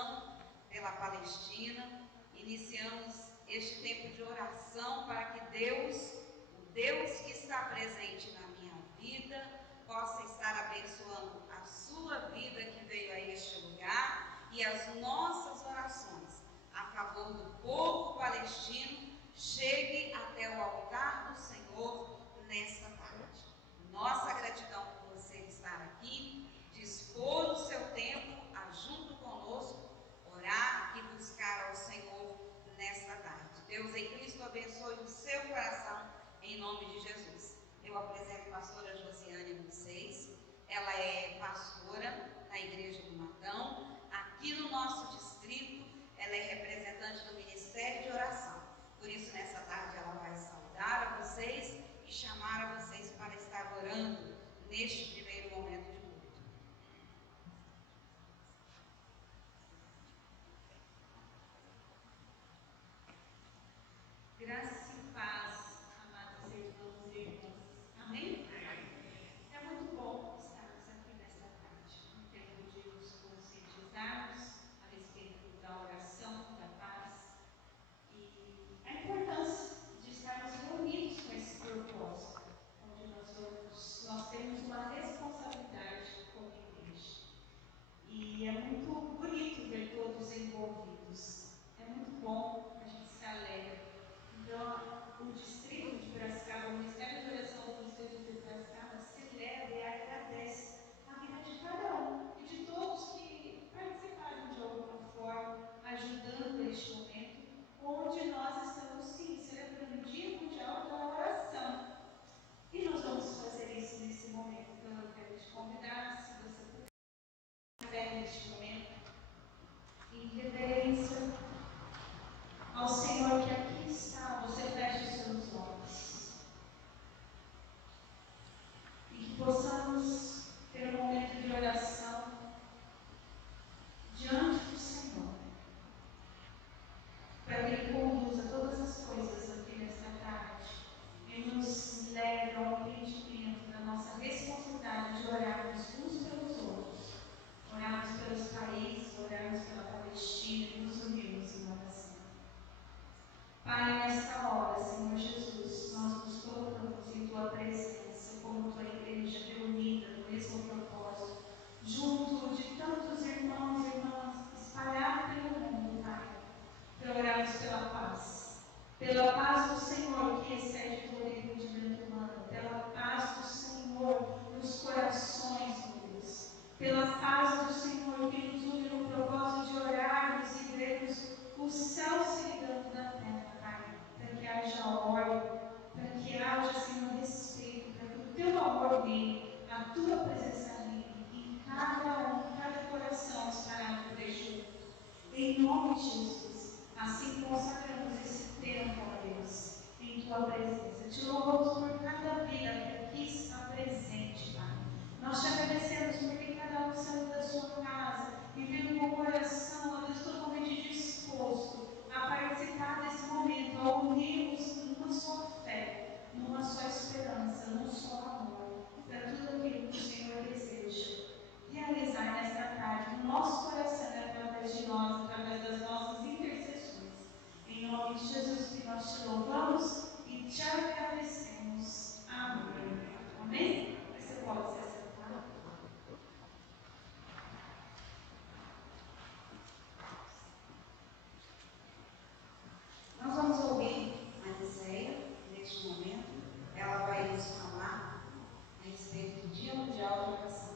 oração pela Palestina. Iniciamos este tempo de oração para que Deus, o Deus que está presente na minha vida, possa estar abençoando a sua vida que veio a este lugar e as nossas orações a favor do povo palestino chegue até o altar do Senhor nesta tarde. Nossa gratidão por você estar aqui, dispor o seu tempo a junto conosco orar e buscar ao Senhor nesta tarde. Deus em Cristo abençoe o seu coração em nome de Jesus. Eu apresento a pastora Josiane a vocês. Ela é pastora na Igreja do Matão. Aqui no nosso distrito, ela é representante do Ministério de Oração. Por isso, nessa tarde, ela vai saudar a vocês e chamar a vocês para estar orando neste primeiro momento de culto. Graça e paz, amados irmãos e irmãs. Amém? É muito bom estarmos aqui nesta tarde, no tempo de nos conscientizarmos a respeito da oração, da paz e a importância de estarmos reunidos com esse propósito, onde nós temos uma responsabilidade como igreja. E é muito bonito ver todos envolvidos. É muito bom, a gente se alegra. Então, o distrito de Piracicaba, o Ministério de Oração do distrito de Piracicaba celebra e agradece a vida de cada um e de todos que participaram de alguma forma, ajudando este momento, onde nós estamos sim celebrando o Dia Mundial da Oração. E nós vamos fazer isso nesse momento. Então, eu quero te convidar, se você puder, neste momento, em reverência ao Senhor que aqui está, você feche os seus olhos. E que possamos ter um momento de oração diante do Senhor, para que Ele conduza todas as coisas aqui nesta tarde e nos leve ao entendimento da nossa responsabilidade de orarmos uns pelos outros, orarmos pelos países, orarmos pela Palestina e nos unirmos em oração. Pai, nesta hora, Senhor Jesus, nós nos colocamos em Tua presença, como Tua igreja reunida no mesmo propósito, junto de tantos irmãos e irmãs espalhados pelo mundo, Pai, para orarmos pela paz do Senhor que excede todo entendimento humano, pela paz do Senhor nos corações, meu Deus, pela paz do Senhor que nos une no propósito de orarmos e vermos o céu se ligando na terra, Pai, para que haja ordem, para que haja, Senhor, respeito, para que o Teu amor venha, a Tua presença venha em cada coração espalhado por este mundo. Em nome de Jesus, assim consagramos esse tempo, ó Deus, em Tua presença. Te louvamos por cada vida que aqui está presente, Pai. Nós te agradecemos porque cada um saiu da sua casa e veio com o coração, ó Deus, totalmente disposto a participar desse momento, a unirmos numa só fé, numa só esperança, num só amor, para tudo aquilo que o Senhor deseja realizar nesta tarde, no nosso coração, através de nós, através das nossas intercessões. Em nome de Jesus que nós te louvamos e te agradecemos. Amém. Amém? Você pode se assentar. Nós vamos ouvir a Aniceia neste momento. Ela vai nos falar a respeito do Dia Mundial de Oração.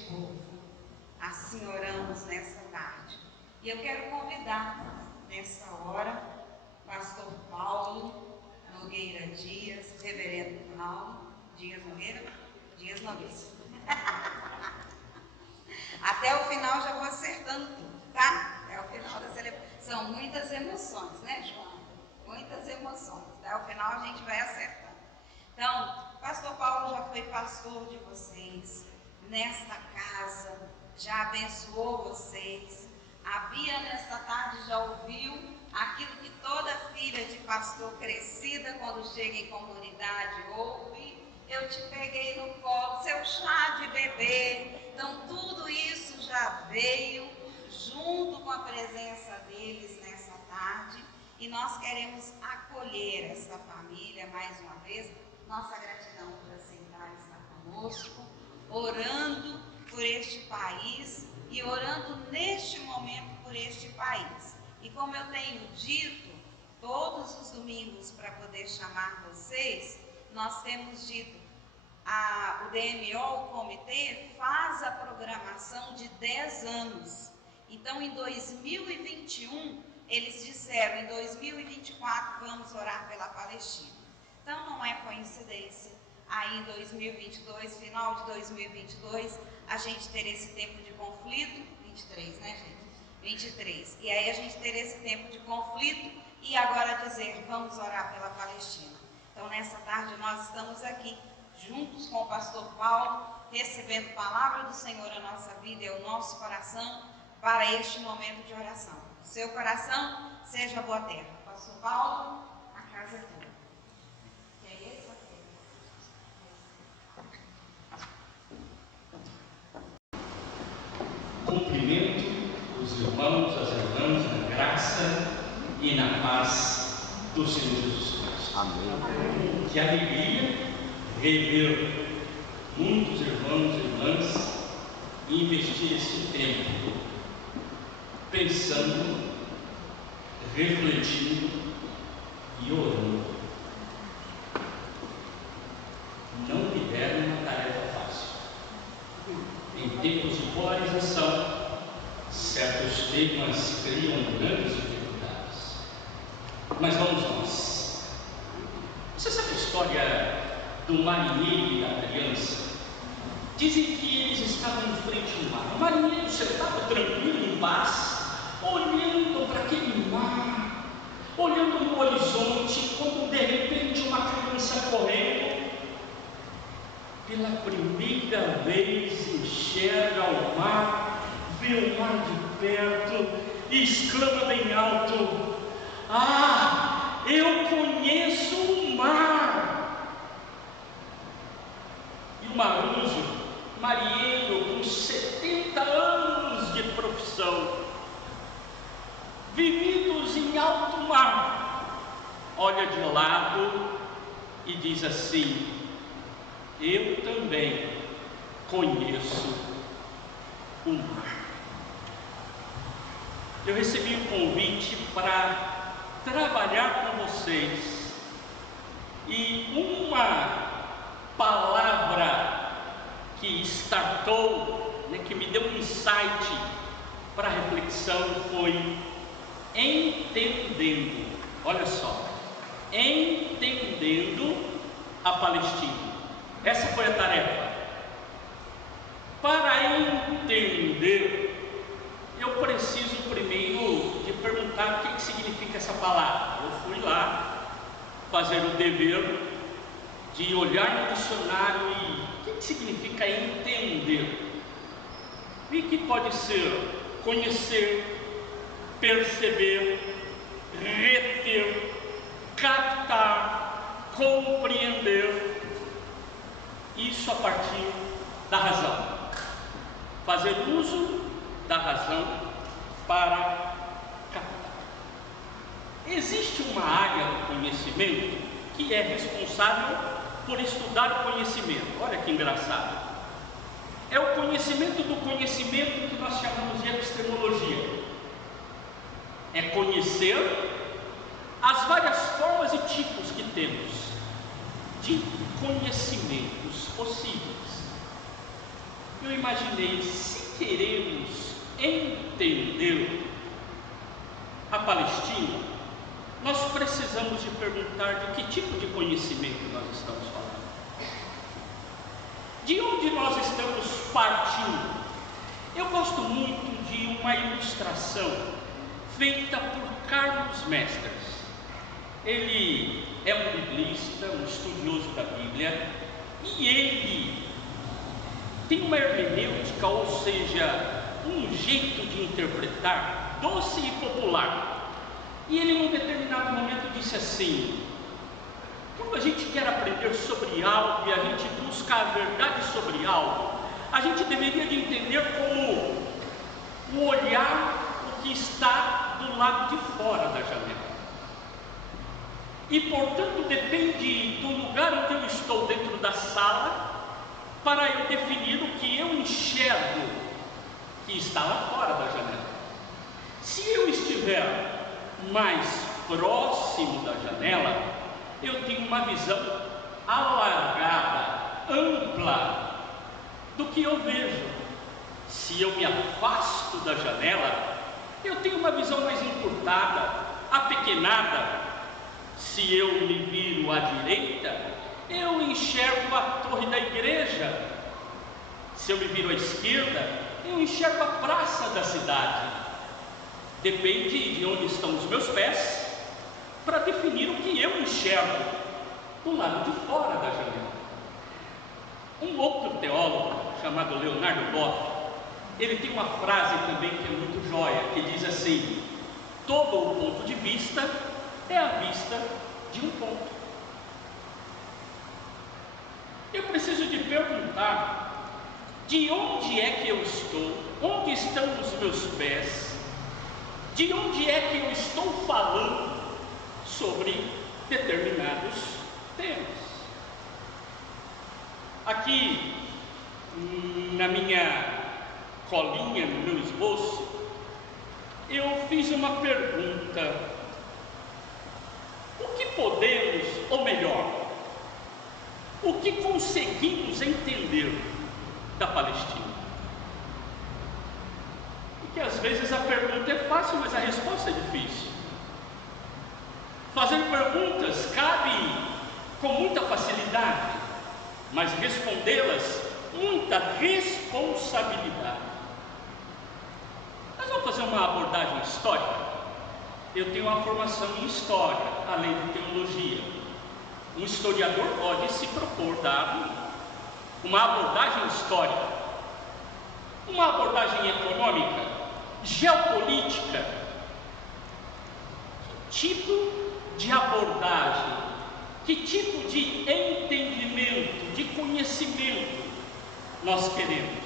povo. Assim oramos nesta tarde. E eu quero convidar, nesta hora, pastor Paulo Nogueira Dias, reverendo Paulo Dias Nogueira. Até o final já vou acertando tudo, tá? Até o final da celebração. São muitas emoções, né, João? Muitas emoções. Até o final a gente vai acertando. Então, pastor Paulo já foi pastor de vocês nesta casa, já abençoou vocês. A Bia nesta tarde já ouviu aquilo que toda filha de pastor crescida, quando chega em comunidade, ouve. Eu te peguei no colo, seu chá de bebê. Então tudo isso já veio junto com a presença deles nessa tarde. E nós queremos acolher essa família mais uma vez. Nossa gratidão por aceitar estar conosco, orando por este país e orando neste momento por este país. E como eu tenho dito todos os domingos para poder chamar vocês, nós temos dito, o DMO, o comitê, faz a programação de 10 anos. Então, em 2021, eles disseram, em 2024 vamos orar pela Palestina. Então, não é coincidência, aí em 2022, final de 2022, a gente ter esse tempo de conflito, 23, né, gente? 23. E aí a gente ter esse tempo de conflito e agora dizer, vamos orar pela Palestina. Então, nessa tarde, nós estamos aqui, juntos com o pastor Paulo, recebendo palavra do Senhor na nossa vida e ao nosso coração para este momento de oração. Seu coração seja boa terra. Pastor Paulo, a casa é tua. Que é esse aqui? Cumprimento os irmãos, as irmãs, na graça e na paz do Senhor Jesus Cristo. Amém. Que alegria rever muitos irmãos e irmãs e investir esse tempo pensando, refletindo e orando. Não me deram uma tarefa fácil. Em tempos de polarização, certos temas criam grandes dificuldades. Mas vamos nós. Você sabe a história do marinheiro e da criança? Dizem que eles estavam em frente ao mar. O marinheiro sentado tranquilo, em paz, olhando para aquele mar, olhando no horizonte, quando de repente uma criança correndo, pela primeira vez enxerga o mar, vê o mar de perto e exclama bem alto: "Ah, eu conheço o mar!" E o marujo, marinheiro com 70 anos de profissão, vividos em alto mar, olha de lado e diz assim: "Eu também conheço o mar." Eu recebi um convite para trabalhar com vocês e uma palavra que startou, que me deu um insight para a reflexão foi entendendo. Olha só, entendendo a Palestina. Essa foi a tarefa. Para entender, eu preciso primeiro de perguntar o que significa essa palavra. Eu fui lá fazer o dever de olhar no dicionário e o que significa entender? E que pode ser conhecer, perceber, reter, captar, compreender. Isso a partir da razão. Fazer uso da razão para captar. Existe uma área do conhecimento que é responsável por estudar o conhecimento. Olha que engraçado. É o conhecimento do conhecimento que nós chamamos de epistemologia. É conhecer as várias formas e tipos que temos de conhecimentos possíveis. eu imaginei, se queremos entender a Palestina, nós precisamos de perguntar de que tipo de conhecimento nós estamos falando. De onde nós estamos partindo? Eu gosto muito de uma ilustração feita por Carlos Mesters. Ele é um biblista, um estudioso da Bíblia, e ele tem uma hermenêutica, ou seja, um jeito de interpretar doce e popular. E ele, num determinado momento, disse assim: quando a gente quer aprender sobre algo e a gente busca a verdade sobre algo, a gente deveria de entender como o olhar o que está do lado de fora da janela. E, portanto, depende do lugar onde eu estou dentro da sala para eu definir o que eu enxergo que está lá fora da janela. Se eu estiver mais próximo da janela, eu tenho uma visão alargada, ampla do que eu vejo. Se eu me afasto da janela, eu tenho uma visão mais encurtada, apequenada. Se eu me viro à direita, eu enxergo a torre da igreja. Se eu me viro à esquerda, eu enxergo a praça da cidade. Depende de onde estão os meus pés para definir o que eu enxergo do lado de fora da janela. Um outro teólogo chamado Leonardo Boff, ele tem uma frase também que é muito joia, que diz assim: todo o ponto de vista é a vista de um ponto. Eu preciso de perguntar: de onde é que eu estou? Onde estão os meus pés? De onde é que eu estou falando sobre determinados temas? Aqui na minha colinha, no meu esboço, eu fiz uma pergunta: o que podemos, ou melhor, o que conseguimos entender da Palestina? Porque às vezes a pergunta é fácil, mas a resposta é difícil. Fazer perguntas cabe com muita facilidade, mas respondê-las, muita responsabilidade. Nós vamos fazer uma abordagem histórica. Eu tenho uma formação em história, além de teologia. Um historiador pode se propor dar uma abordagem histórica, uma abordagem econômica, geopolítica. Que tipo de abordagem, que tipo de entendimento, de conhecimento nós queremos?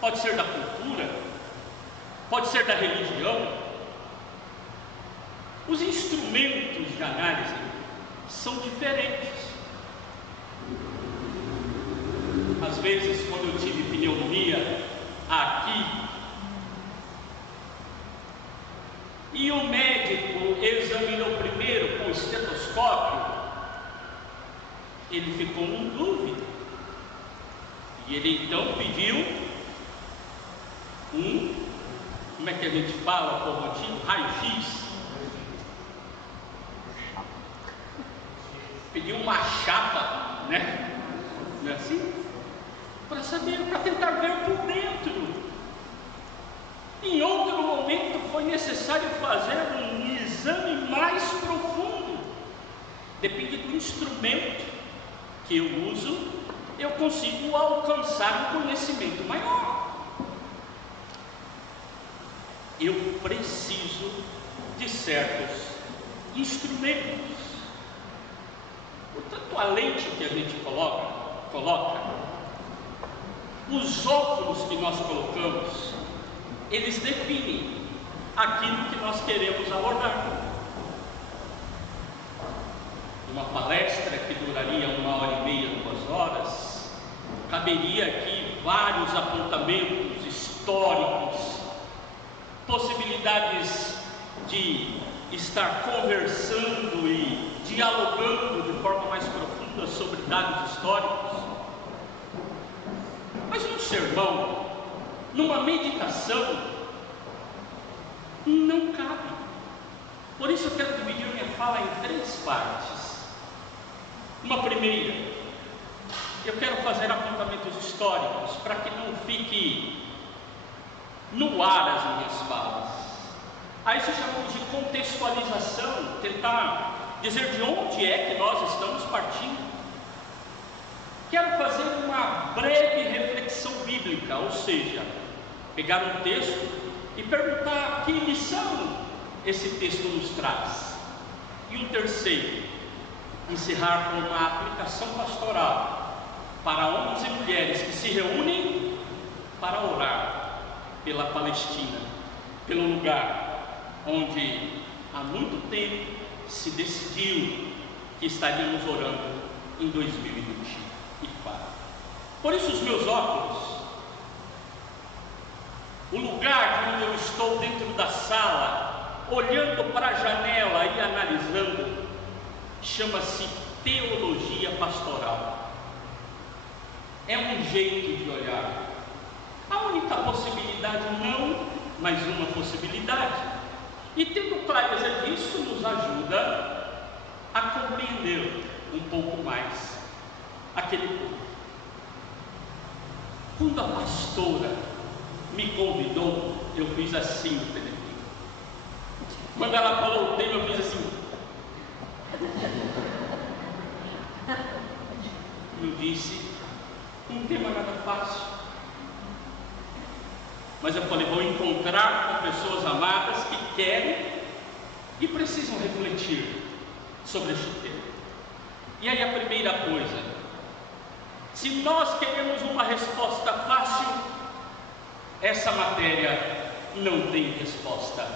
Pode ser da cultura, pode ser da religião. Os instrumentos de análise são diferentes. Às vezes, quando eu tive pneumonia aqui, e o médico examinou primeiro com o estetoscópio, ele ficou em dúvida. E ele então pediu como é que a gente fala, povo, raio-x. Pediu uma chapa, né? Não é assim? Para saber, para tentar ver por dentro. Em outro momento foi necessário fazer um exame mais profundo. Depende do instrumento que eu uso, eu consigo alcançar um conhecimento maior. Eu preciso de certos instrumentos. Portanto, a lente que a gente coloca, os óculos que nós colocamos, eles definem aquilo que nós queremos abordar. Uma palestra que duraria 1h30, 2 horas, caberia aqui vários apontamentos históricos, possibilidades de estar conversando e dialogando de forma mais profunda sobre dados históricos. Mas um sermão, numa meditação, não cabe. Por isso eu quero dividir minha fala em 3 partes. Uma primeira, eu quero fazer apontamentos históricos para que não fique no ar as minhas falas. A isso chamamos de contextualização, tentar dizer de onde é que nós estamos partindo. Quero fazer uma breve reflexão bíblica, ou seja, pegar um texto e perguntar que lição esse texto nos traz. E um terceiro, encerrar com uma aplicação pastoral para homens e mulheres que se reúnem para orar pela Palestina, pelo lugar onde há muito tempo se decidiu que estaríamos orando em 2024. Por isso os meus óculos, o lugar onde eu estou dentro da sala, olhando para a janela e analisando, chama-se teologia pastoral. É um jeito de olhar. A única possibilidade não, mas uma possibilidade. E tendo clareza disso, nos ajuda a compreender um pouco mais aquele povo. Quando a pastora me convidou, eu fiz assim, Felipe. Quando ela falou o tema, eu fiz assim. Eu disse, um tema nada fácil. Mas eu falei, vou encontrar com pessoas amadas que querem e precisam refletir sobre este tema. E aí a primeira coisa, se nós queremos uma resposta fácil, essa matéria não tem resposta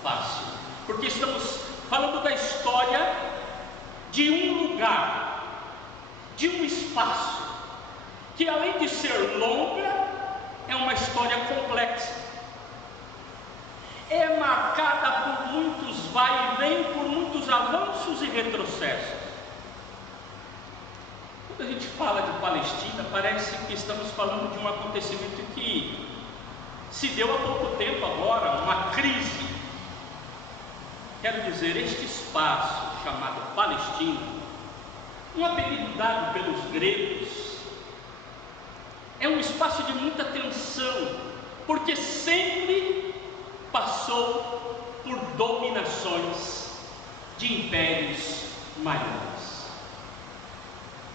fácil, porque estamos falando da história de um lugar, de um espaço, que além de ser longa, é uma história complexa, é marcada por muitos vai e vem, por muitos avanços e retrocessos. Quando a gente fala de Palestina, parece que estamos falando de um acontecimento que se deu há pouco tempo agora, uma crise. Quero dizer, este espaço chamado Palestina, um apelido dado pelos gregos, é um espaço de muita tensão, porque sempre passou por dominações de impérios maiores.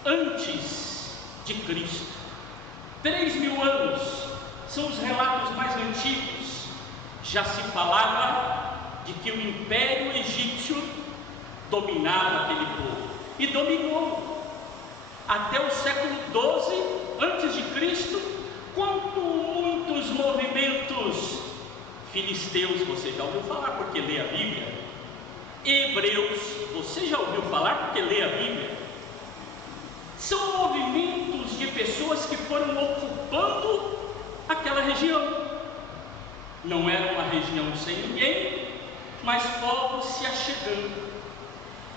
Antes de Cristo, 3.000 anos, são os relatos mais antigos, já se falava de que o Império Egípcio dominava aquele povo, e dominou até o século XII antes de Cristo, quando muitos movimentos filisteus, você já ouviu falar porque lê a Bíblia, hebreus, você já ouviu falar porque lê a Bíblia, são movimentos de pessoas que foram ocupando aquela região. Não era uma região sem ninguém, mas povos se achegando.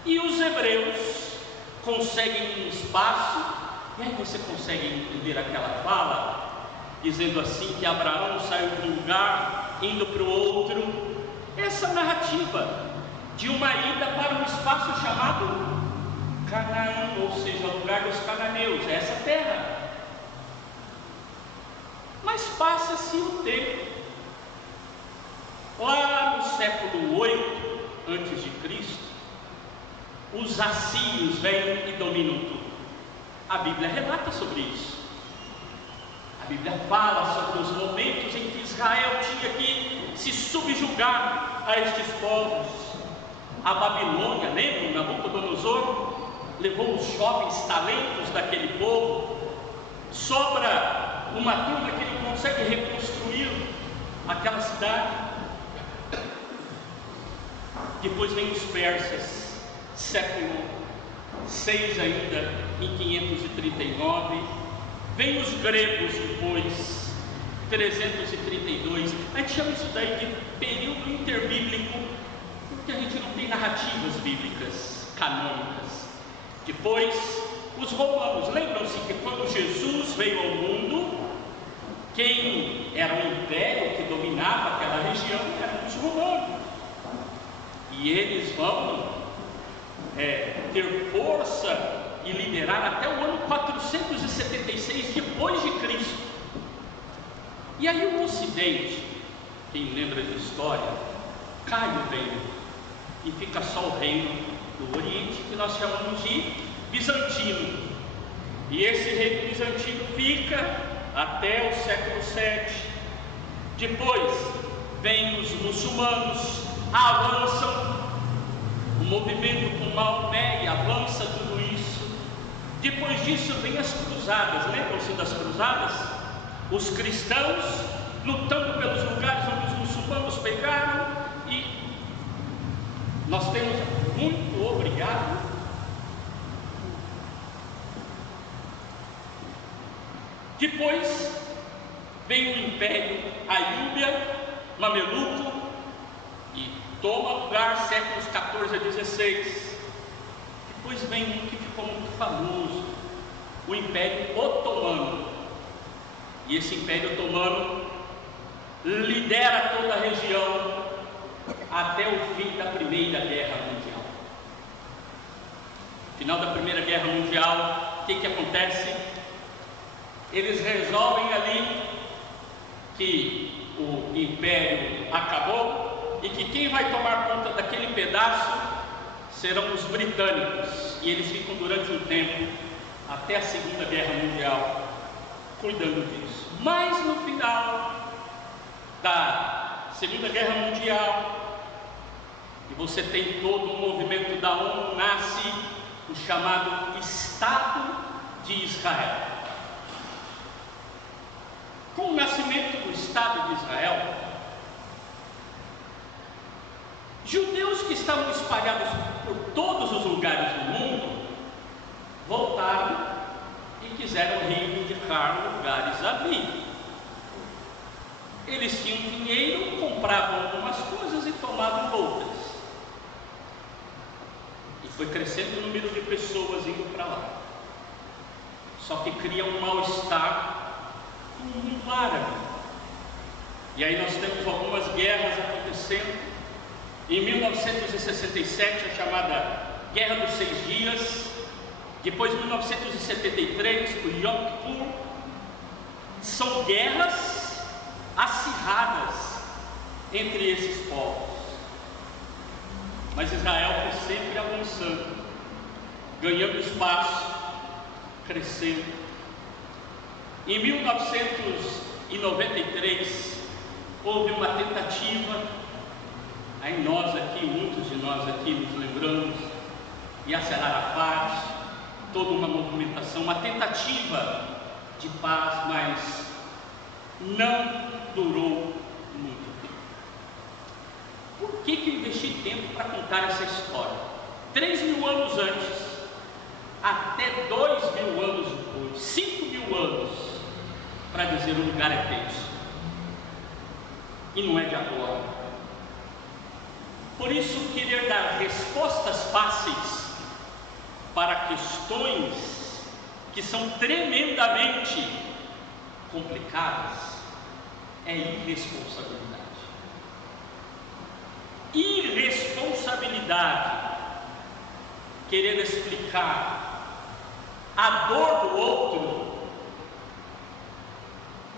E os hebreus conseguem um espaço. E aí você consegue entender aquela fala, dizendo assim que Abraão saiu de um lugar, indo para o outro. Essa narrativa de uma ida para um espaço chamado Canaã, ou seja, o lugar dos cananeus, essa terra. Mas passa-se o tempo. Lá no século 8 antes de Cristo, os assírios vêm e dominam tudo. A Bíblia relata sobre isso. A Bíblia fala sobre os momentos em que Israel tinha que se subjugar a estes povos. A Babilônia, lembram? Nabucodonosor levou os jovens talentos daquele povo. Sobra uma turma que ele consegue reconstruir aquela cidade. Depois vem os persas, século 6 ainda, em 539, vem os gregos depois, 332, a gente chama isso daí de período interbíblico, porque a gente não tem narrativas bíblicas canônicas. Depois, os romanos, lembram-se que quando Jesus veio ao mundo, quem era o império que dominava aquela região eram os romanos. E eles vão ter força e liderar até o ano 476 depois de Cristo. E aí o Ocidente, quem lembra de história, cai o reino e fica só o reino do Oriente, que nós chamamos de bizantino. E esse reino bizantino fica até o século VII. Depois vem os muçulmanos, avançam, o movimento com Maomé e avança tudo isso. Depois disso vem as cruzadas, lembram-se das cruzadas? Os cristãos lutando pelos lugares onde os muçulmanos pegaram, e nós temos muito obrigado. Depois vem o Império Aiúbida, Mameluco, e toma lugar séculos 14 a 16. Depois vem um que ficou muito famoso, o Império Otomano. E esse Império Otomano lidera toda a região até o fim da Primeira Guerra Mundial. No final da Primeira Guerra Mundial, o que acontece? Eles resolvem ali que o Império acabou e que quem vai tomar conta daquele pedaço serão os britânicos. E eles ficam durante um tempo, até a Segunda Guerra Mundial, cuidando disso. Mas no final da Segunda Guerra Mundial, e você tem todo o movimento da ONU, nasce o chamado Estado de Israel. Com o nascimento do Estado de Israel, judeus que estavam espalhados por todos os lugares do mundo voltaram e quiseram reivindicar lugares ali. Eles tinham dinheiro, compravam algumas coisas e tomavam outras. E foi crescendo o número de pessoas indo para lá. Só que cria um mal-estar no mundo árabe. E aí nós temos algumas guerras acontecendo. Em 1967, a chamada Guerra dos 6 Dias. Depois, em 1973, o Yom Kippur. São guerras acirradas entre esses povos. Mas Israel foi sempre avançando, ganhando espaço, crescendo. Em 1993, houve uma tentativa, aí nós aqui, muitos de nós aqui nos lembramos, Yasser Arafat, toda uma movimentação, uma tentativa de paz, mas não durou muito tempo. Por que eu investi tempo para contar essa história? 3.000 anos antes, até 2.000 anos depois, 5.000 anos, para dizer o lugar é tenso. E não é de agora. Por isso, querer dar respostas fáceis para questões que são tremendamente complicadas é irresponsabilidade. Irresponsabilidade querer explicar a dor do outro,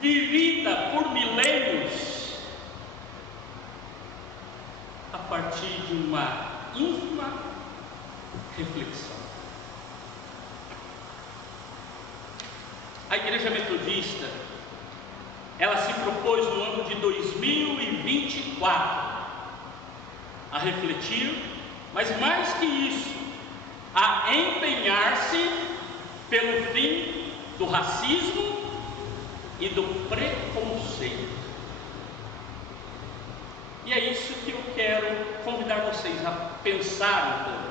vivida por milênios, a partir de uma ínfima reflexão. A Igreja Metodista, ela se propôs no ano de 2024 a refletir, mas mais que isso, a empenhar-se pelo fim do racismo e do preconceito. E é isso que eu quero convidar vocês a pensar um pouco.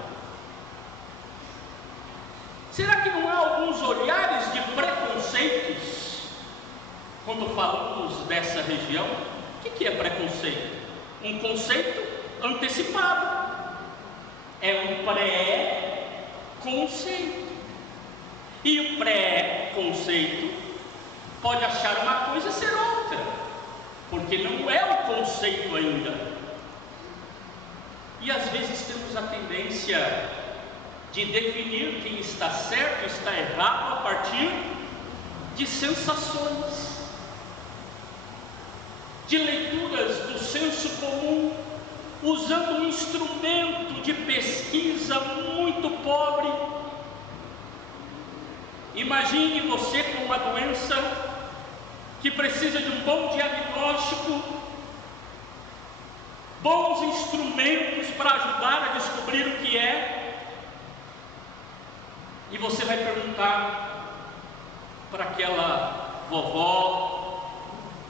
Será que não há alguns olhares de preconceitos quando falamos dessa região? O que é preconceito? Um conceito antecipado. É um pré-conceito. E o pré-conceito pode achar uma coisa e ser outra, porque não é o conceito ainda. E às vezes temos a tendência de definir quem está certo e está errado a partir de sensações, de leituras do senso comum, usando um instrumento de pesquisa muito pobre. Imagine você com uma doença que precisa de um bom diagnóstico, bons instrumentos para ajudar a descobrir o que é, e você vai perguntar para aquela vovó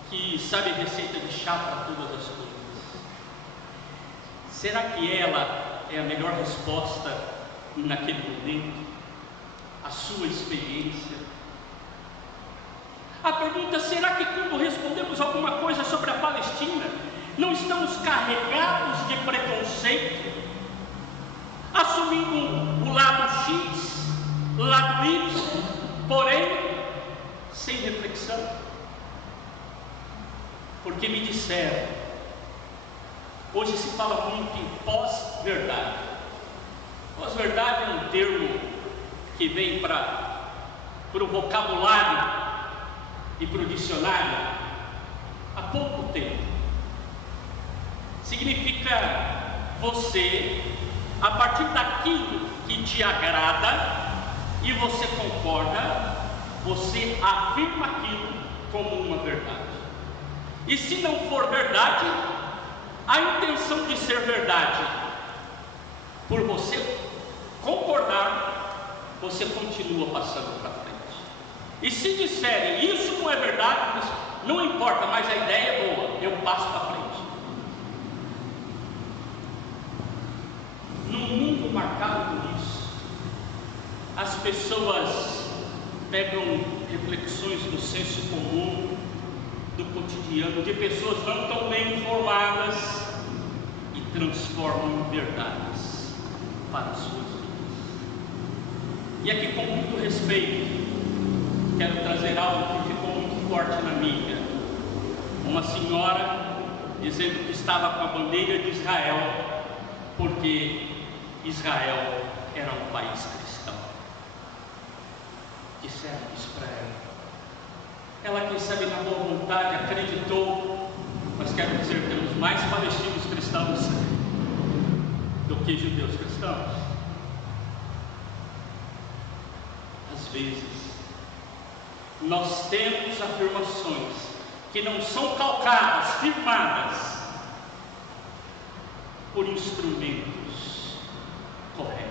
que sabe receita de chá para todas as coisas. Será que ela é a melhor resposta naquele momento? A sua experiência? A pergunta: será que quando respondemos alguma coisa sobre a Palestina, não estamos carregados de preconceito, assumindo o lado X, o lado Y, porém sem reflexão? Porque me disseram, hoje se fala muito em pós-verdade. Pós-verdade é um termo que vem para o vocabulário e para o dicionário há pouco tempo. Significa você, a partir daquilo que te agrada e você concorda, você afirma aquilo como uma verdade. E se não for verdade, a intenção de ser verdade, por você concordar, você continua passando para frente. E se disserem isso não é verdade, não importa, mas a ideia é boa, eu passo para frente. Num mundo marcado por isso, as pessoas pegam reflexões do senso comum, do cotidiano, de pessoas não tão bem informadas e transformam em verdades para as suas vidas. E aqui, com muito respeito, quero trazer algo que ficou muito forte na mídia. Uma senhora dizendo que estava com a bandeira de Israel porque Israel era um país cristão. Disseram isso para ela. Ela, quem sabe, na boa vontade, acreditou, mas quero dizer que temos mais palestinos cristãos do que judeus cristãos. Às vezes, nós temos afirmações que não são calcadas, firmadas por instrumentos corretos.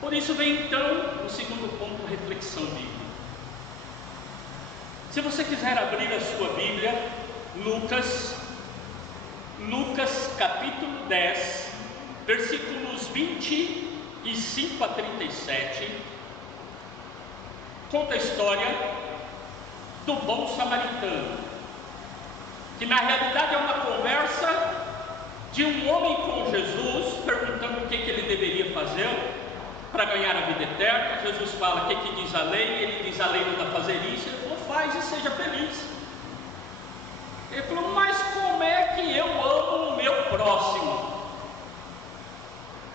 Por isso vem então o segundo ponto, a reflexão bíblica. Se você quiser abrir a sua Bíblia, Lucas capítulo 10, versículos 25 a 37, conta a história do bom samaritano, que na realidade é uma conversa de um homem com Jesus, perguntando o que ele deveria fazer para ganhar a vida eterna. Jesus fala: o que diz a lei? Ele diz: a lei manda fazer isso. Ele falou: faz e seja feliz. Ele falou: mas como é que eu amo o meu próximo?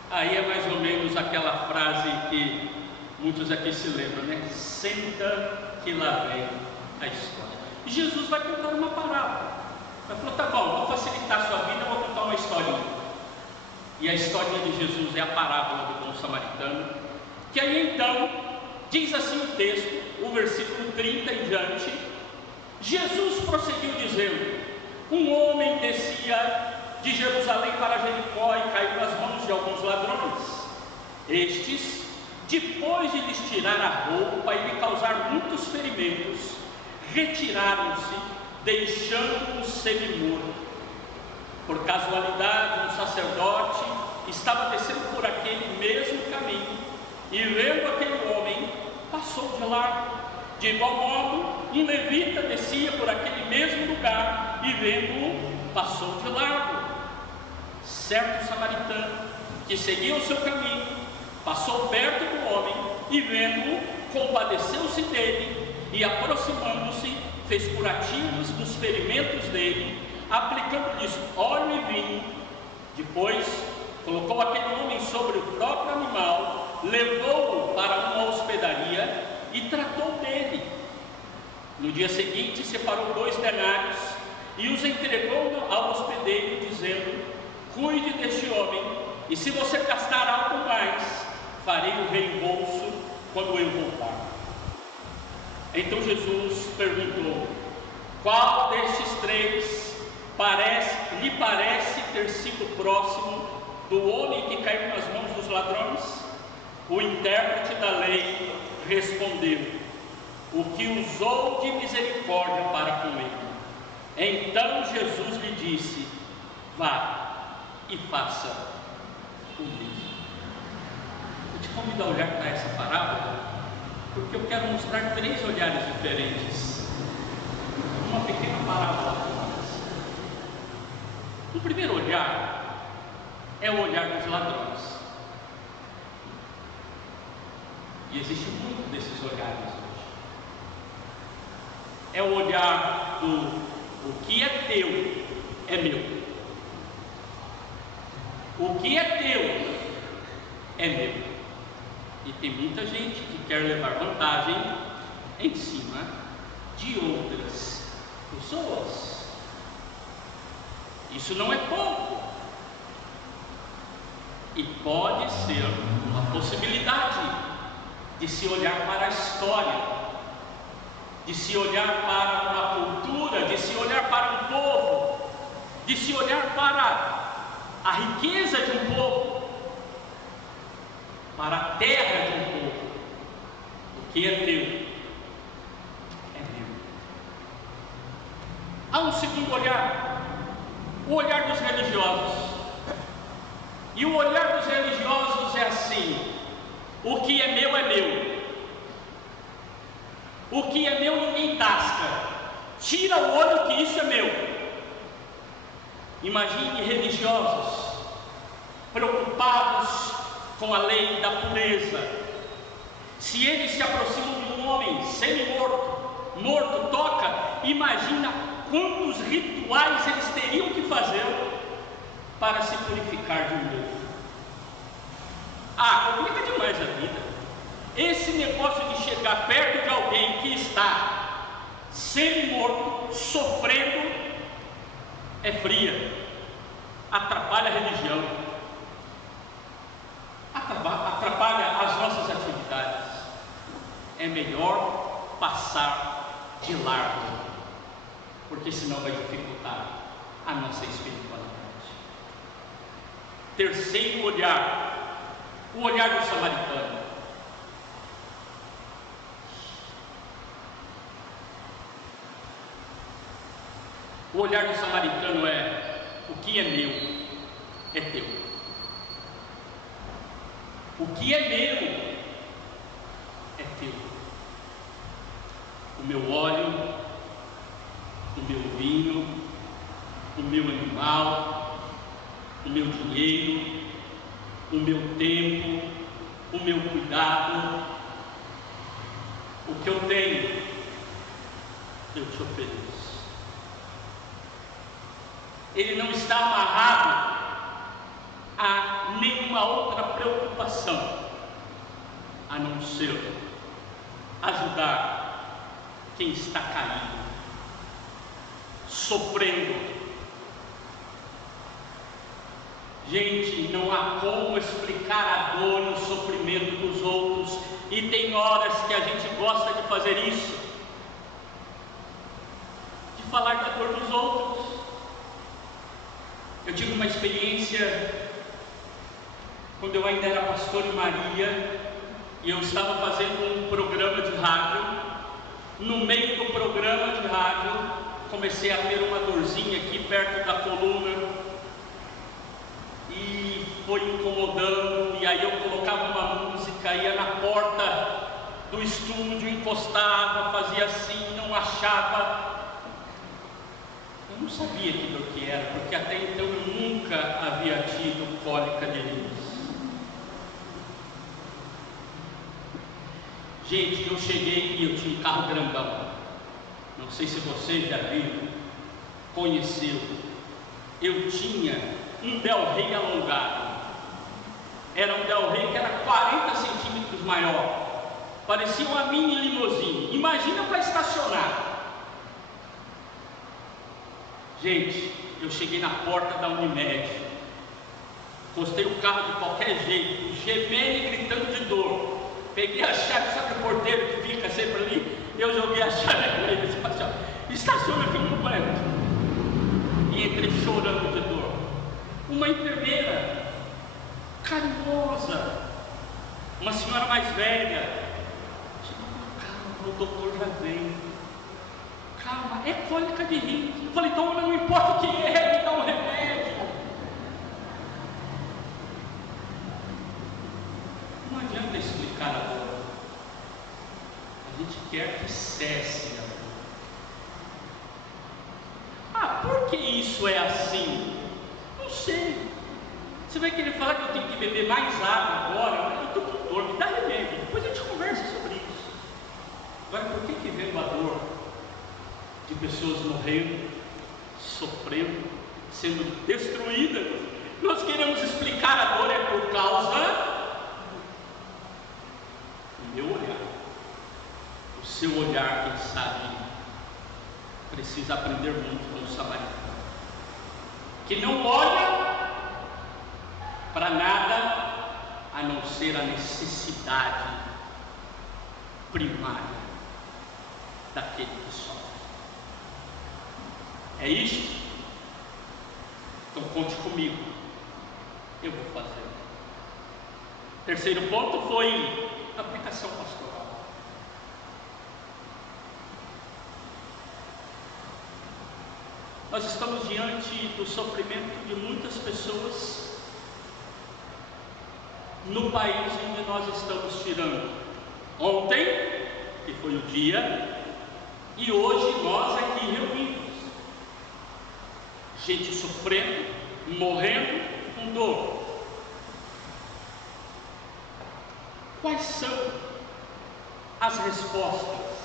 Aí é mais ou menos aquela frase que muitos aqui se lembram, né? Senta que lá vem a história. E Jesus vai contar uma parábola. Ele falou: tá bom, vou facilitar a sua vida, vou contar uma historinha. E a história de Jesus é a parábola do bom samaritano, que aí então diz assim o texto, o versículo 30 em diante: Jesus prosseguiu dizendo: um homem descia de Jerusalém para Jericó e caiu nas mãos de alguns ladrões. Estes, depois de lhes tirar a roupa e lhe causar muitos ferimentos, retiraram-se, deixando-o semi-morto. Por casualidade, um sacerdote estava descendo por aquele mesmo caminho e, vendo aquele homem, passou de largo. De igual modo, um levita descia por aquele mesmo lugar e, vendo-o, passou de largo. Certo samaritano, que seguia o seu caminho, passou perto do homem e, vendo-o, compadeceu-se dele e, aproximando-se, fez curativos dos ferimentos dele, aplicando-lhes óleo e vinho. Depois colocou aquele homem sobre o próprio animal, levou-o para uma hospedaria e tratou dele. No dia seguinte separou 2 denários e os entregou ao hospedeiro, dizendo: cuide deste homem, e se você gastar algo mais, farei o reembolso quando eu voltar. Então Jesus perguntou: qual destes 3 lhe parece ter sido próximo do homem que caiu nas mãos dos ladrões? O intérprete da lei respondeu: o que usou de misericórdia para com ele. Então Jesus lhe disse: vá e faça o mesmo. Eu te convido a olhar para essa parábola, porque eu quero mostrar 3 olhares diferentes. Uma pequena parábola. O primeiro olhar é o olhar dos ladrões. E existe muito desses olhares hoje. É o olhar do o que é teu é meu. O que é teu é meu. E tem muita gente que quer levar vantagem em cima de outras pessoas. Isso não é pouco. E pode ser uma possibilidade de se olhar para a história, de se olhar para uma cultura, de se olhar para um povo, de se olhar para a riqueza de um povo, para a terra de um povo. O que é teu é meu. Há um segundo olhar, o olhar dos religiosos. E o olhar dos religiosos é assim: o que é meu é meu. O que é meu ninguém tasca. Tira o olho que isso é meu. Imagine religiosos preocupados com a lei da pureza. Se eles se aproximam de um homem semi-morto, toca, imagina quantos rituais eles teriam que fazer para se purificar de novo. Complica demais a vida. Esse negócio de chegar perto de alguém que está semi-morto, sofrendo, é fria, atrapalha a religião, atrapalha as nossas atividades. É melhor passar de largo, porque senão vai dificultar a nossa espiritualidade. Terceiro olhar, o olhar do samaritano. O olhar do samaritano é: o que é meu é teu. O que é meu é teu. O meu óleo, o meu vinho, o meu animal, o meu dinheiro, o meu tempo, o meu cuidado, o que eu tenho, eu te ofereço. Ele não está amarrado a nenhuma outra preocupação, a não ser ajudar quem está caído, sofrendo. Gente, não há como explicar a dor e o sofrimento dos outros, e tem horas que a gente gosta de fazer isso, de falar da dor dos outros. Eu tive uma experiência quando eu ainda era pastor em Marília, e eu estava fazendo um programa de rádio. No meio do programa de rádio, comecei a ter uma dorzinha aqui perto da coluna, e foi incomodando, e aí eu colocava uma música, ia na porta do estúdio, encostava, fazia assim, não achava. Eu não sabia que dor que era, porque até então eu nunca havia tido cólica de Lewis. Gente, eu cheguei e eu tinha um carro grandão. Não sei se você já viu, conheceu. Eu tinha um Del Rey alongado. Era um Del Rey que era 40 centímetros maior. Parecia uma mini limousine. Imagina para estacionar. Gente, eu cheguei na porta da Unimed. Postei o carro de qualquer jeito, gemendo e gritando de dor. Peguei a chave, sabe o porteiro que fica sempre ali? Eu joguei a chave para ele, disse assim, estaciona aqui um momento. E entrei chorando de dor. Uma enfermeira, carinhosa, uma senhora mais velha, chegou com calma, o doutor já veio. Calma, é cólica de rim. Eu falei, dona, não importa o que é, me dá um remédio. Não adianta explicar a dor. A gente quer que cesse a dor. Ah, por que isso é assim? Não sei. Você vai querer falar que eu tenho que beber mais água agora? Eu estou com dor, me dá remédio. Depois a gente conversa sobre isso. Agora, por que vendo a dor de pessoas morrendo, sofrendo, sendo destruídas, nós queremos explicar a dor? É por causa do meu olhar. O seu olhar, quem sabe, precisa aprender muito com o samaritano, que não olha para nada a não ser a necessidade primária daquele que sofre. É isso? Então conte comigo, eu vou fazer. Terceiro ponto foi aplicação pastoral. Nós estamos diante do sofrimento de muitas pessoas no país onde nós estamos tirando. Ontem, que foi o dia, e hoje nós aqui reunidos. Gente sofrendo, morrendo com dor. Quais são as respostas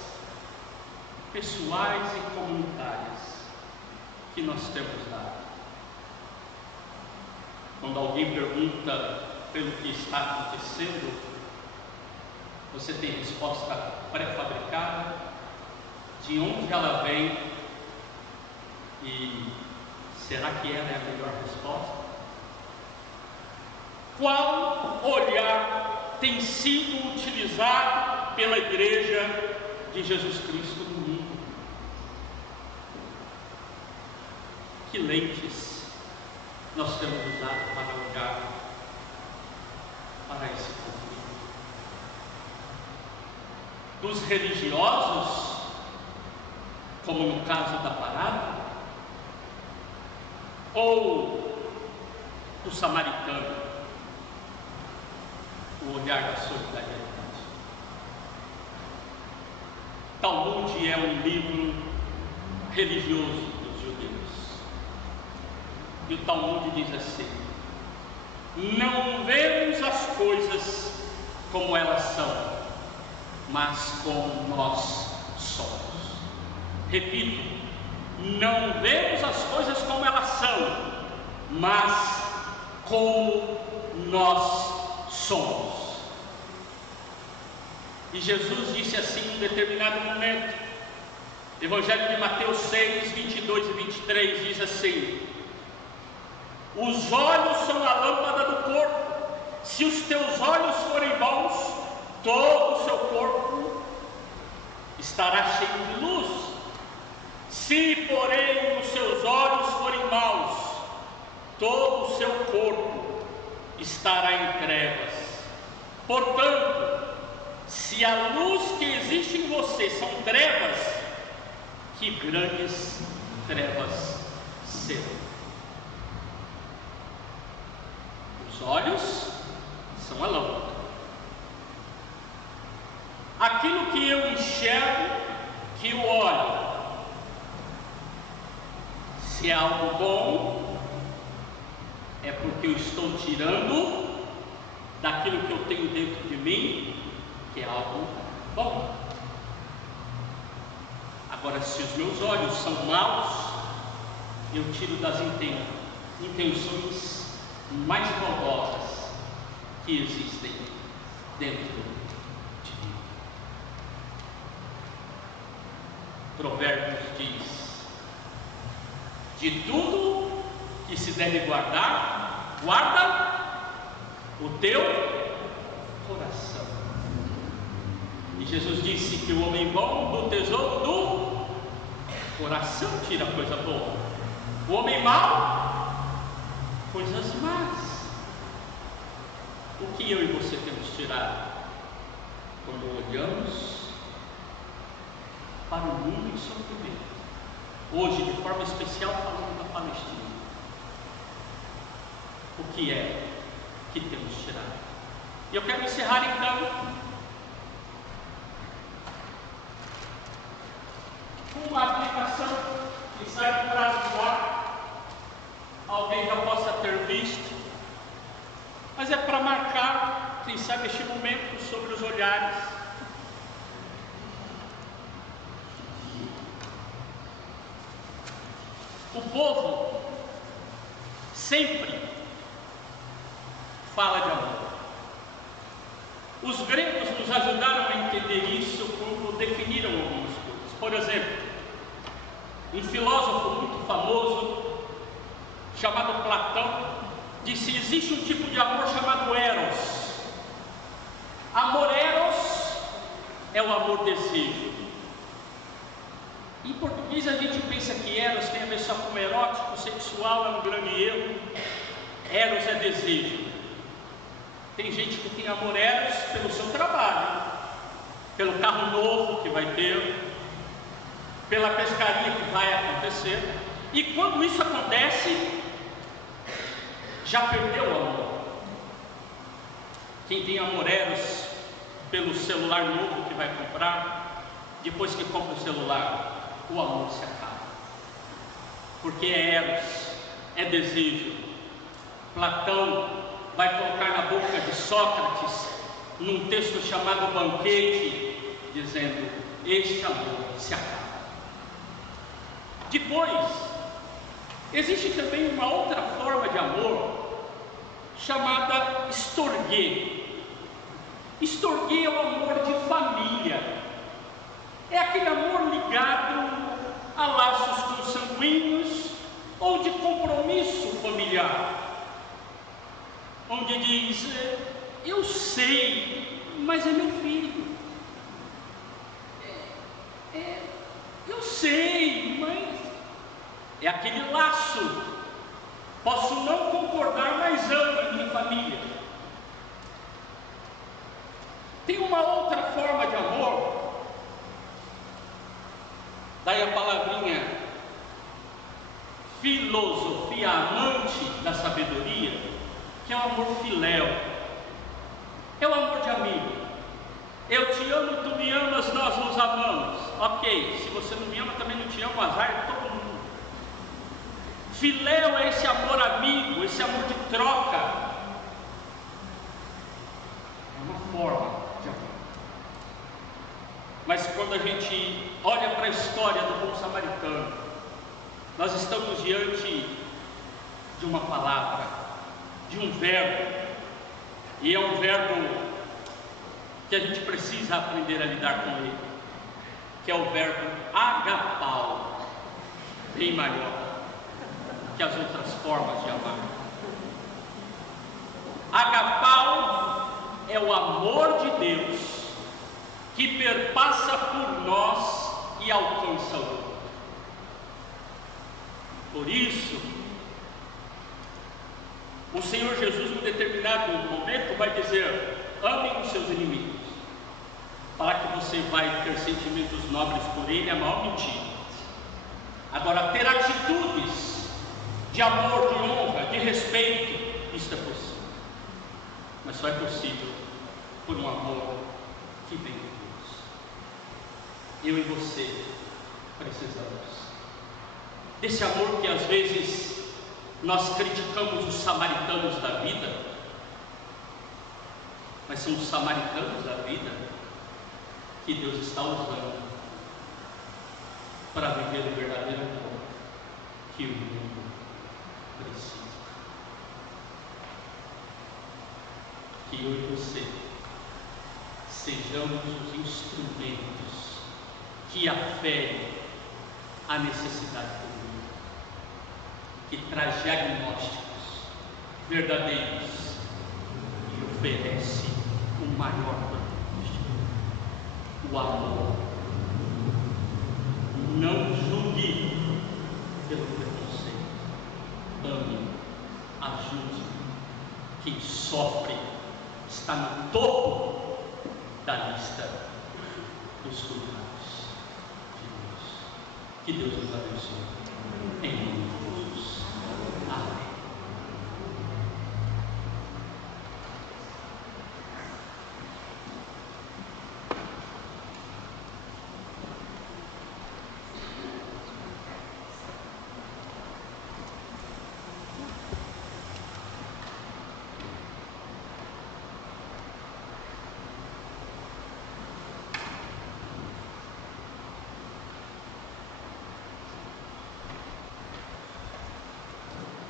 pessoais e comunitárias que nós temos dado? Quando alguém pergunta pelo que está acontecendo, você tem resposta pré-fabricada, de onde ela vem e será que ela é a melhor resposta? Qual olhar tem sido utilizado pela Igreja de Jesus Cristo no mundo? Que lentes nós temos usado para olhar para esse conflito? Dos religiosos, como no caso da parada, ou do samaritano, o olhar da solidariedade? Talmud é um livro religioso dos judeus, e o Talmud diz assim: não vemos as coisas como elas são, mas como nós somos. Repito, não vemos as coisas como elas são, mas como nós somos. E Jesus disse assim em um determinado momento, Evangelho de Mateus 6, 22 e 23, diz assim: os olhos são a lâmpada do corpo. Se os teus olhos forem bons, todo o seu corpo estará cheio de luz. Se, porém, os seus olhos forem maus, todo o seu corpo estará em trevas. Portanto, se a luz que existe em você são trevas, que grandes trevas serão. Os olhos são a lâmpada. Aquilo que eu enxergo, que eu olho, se é algo bom, é porque eu estou tirando daquilo que eu tenho dentro de mim, que é algo Bom, agora se os meus olhos são maus, eu tiro das intenções mais maldosas que existem dentro de mim. Provérbios diz: de tudo que se deve guardar, guarda o teu coração. E Jesus disse que o homem bom do tesouro do coração tira coisa boa, o homem mau, coisas más. O que eu e você temos tirado quando olhamos para o mundo em sofrimento? Hoje, de forma especial, falando da Palestina. O que é que temos tirado? E eu quero encerrar então com uma aplicação que sai para ajudar, alguém já possa ter visto, mas é para marcar, quem sabe, este momento sobre os olhares. O povo sempre fala de amor. Os gregos nos ajudaram a entender isso quando definiram algumas coisas. Por exemplo, um filósofo muito famoso, chamado Platão, disse que existe um tipo de amor chamado eros. Amor eros é o amor desejo. Em português a gente pensa que eros tem a ver só com erótico, sexual, é um grande erro. Eros é desejo. Tem gente que tem amor eros pelo seu trabalho, pelo carro novo que vai ter, pela pescaria que vai acontecer. E quando isso acontece, já perdeu o amor. Quem tem amor eros pelo celular novo que vai comprar, depois que compra o celular, o amor se acaba, porque é eros, é desejo. Platão vai colocar na boca de Sócrates, num texto chamado Banquete, dizendo: este amor se acaba. Depois, existe também uma outra forma de amor, chamada storge. Storge é o amor de família. É aquele amor ligado a laços consanguíneos ou de compromisso familiar, onde diz: eu sei, mas é meu filho. Eu sei, mas é aquele laço. Posso não concordar, mas amo a minha família. Tem uma outra forma de amor. Daí a palavrinha filosofia, amante da sabedoria, que é o amor filéu, é o amor de amigo. Eu te amo, tu me amas, nós nos amamos. Ok, se você não me ama, também não te amo, azar de todo mundo. Filéu é esse amor amigo, esse amor de troca. É uma forma de amor. Mas quando a gente olha para a história do bom samaritano, nós estamos diante de uma palavra, de um verbo, e é um verbo que a gente precisa aprender a lidar com ele, que é o verbo agapau, bem maior que as outras formas de amar. Agapau é o amor de Deus que perpassa por nós e alcança o outro. Por isso, o Senhor Jesus, em um determinado momento, vai dizer: amem os seus inimigos. Para que você vai ter sentimentos nobres por ele, é a maior mentira. Agora, ter atitudes de amor, de honra, de respeito, isso é possível. Mas só é possível por um amor que vem de Deus. Eu e você precisamos desse amor que às vezes nós criticamos os samaritanos da vida, mas são os samaritanos da vida que Deus está usando para viver o verdadeiro amor que o mundo precisa. Que eu e você sejamos os instrumentos que aferem a necessidade do mundo, que traz diagnósticos verdadeiros e oferece o maior propósito, o amor. Não julgue pelo preconceito, ame, ajude. Quem sofre está no topo da lista dos culpados de Deus. Que Deus nos abençoe. Em nome de Jesus. Amém.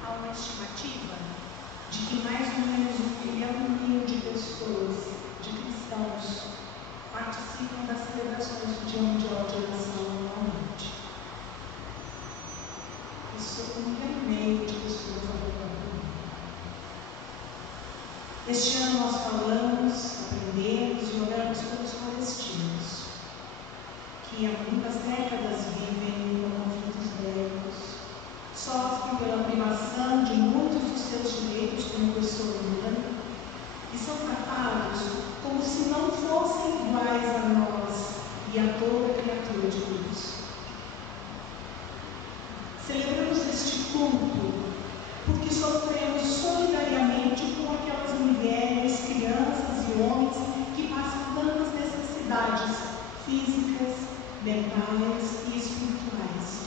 Há uma estimativa de que mais ou menos 1,5 milhão de pessoas, de cristãos, participam das celebrações do Dia Mundial de Oração anualmente. Isso é 1,5 milhão de pessoas ao redor do mundo. Este ano nós falamos, aprendemos e oramos pelos palestinos, que há muitas décadas vivem em conflitos bélicos, sofrem pela privação de muitos dos seus direitos como pessoa humana e são tratados como se não fossem iguais a nós e a toda criatura de Deus. Celebramos este culto porque sofremos solidariamente com aquelas mulheres, crianças e homens que passam tantas necessidades físicas, mentais e espirituais.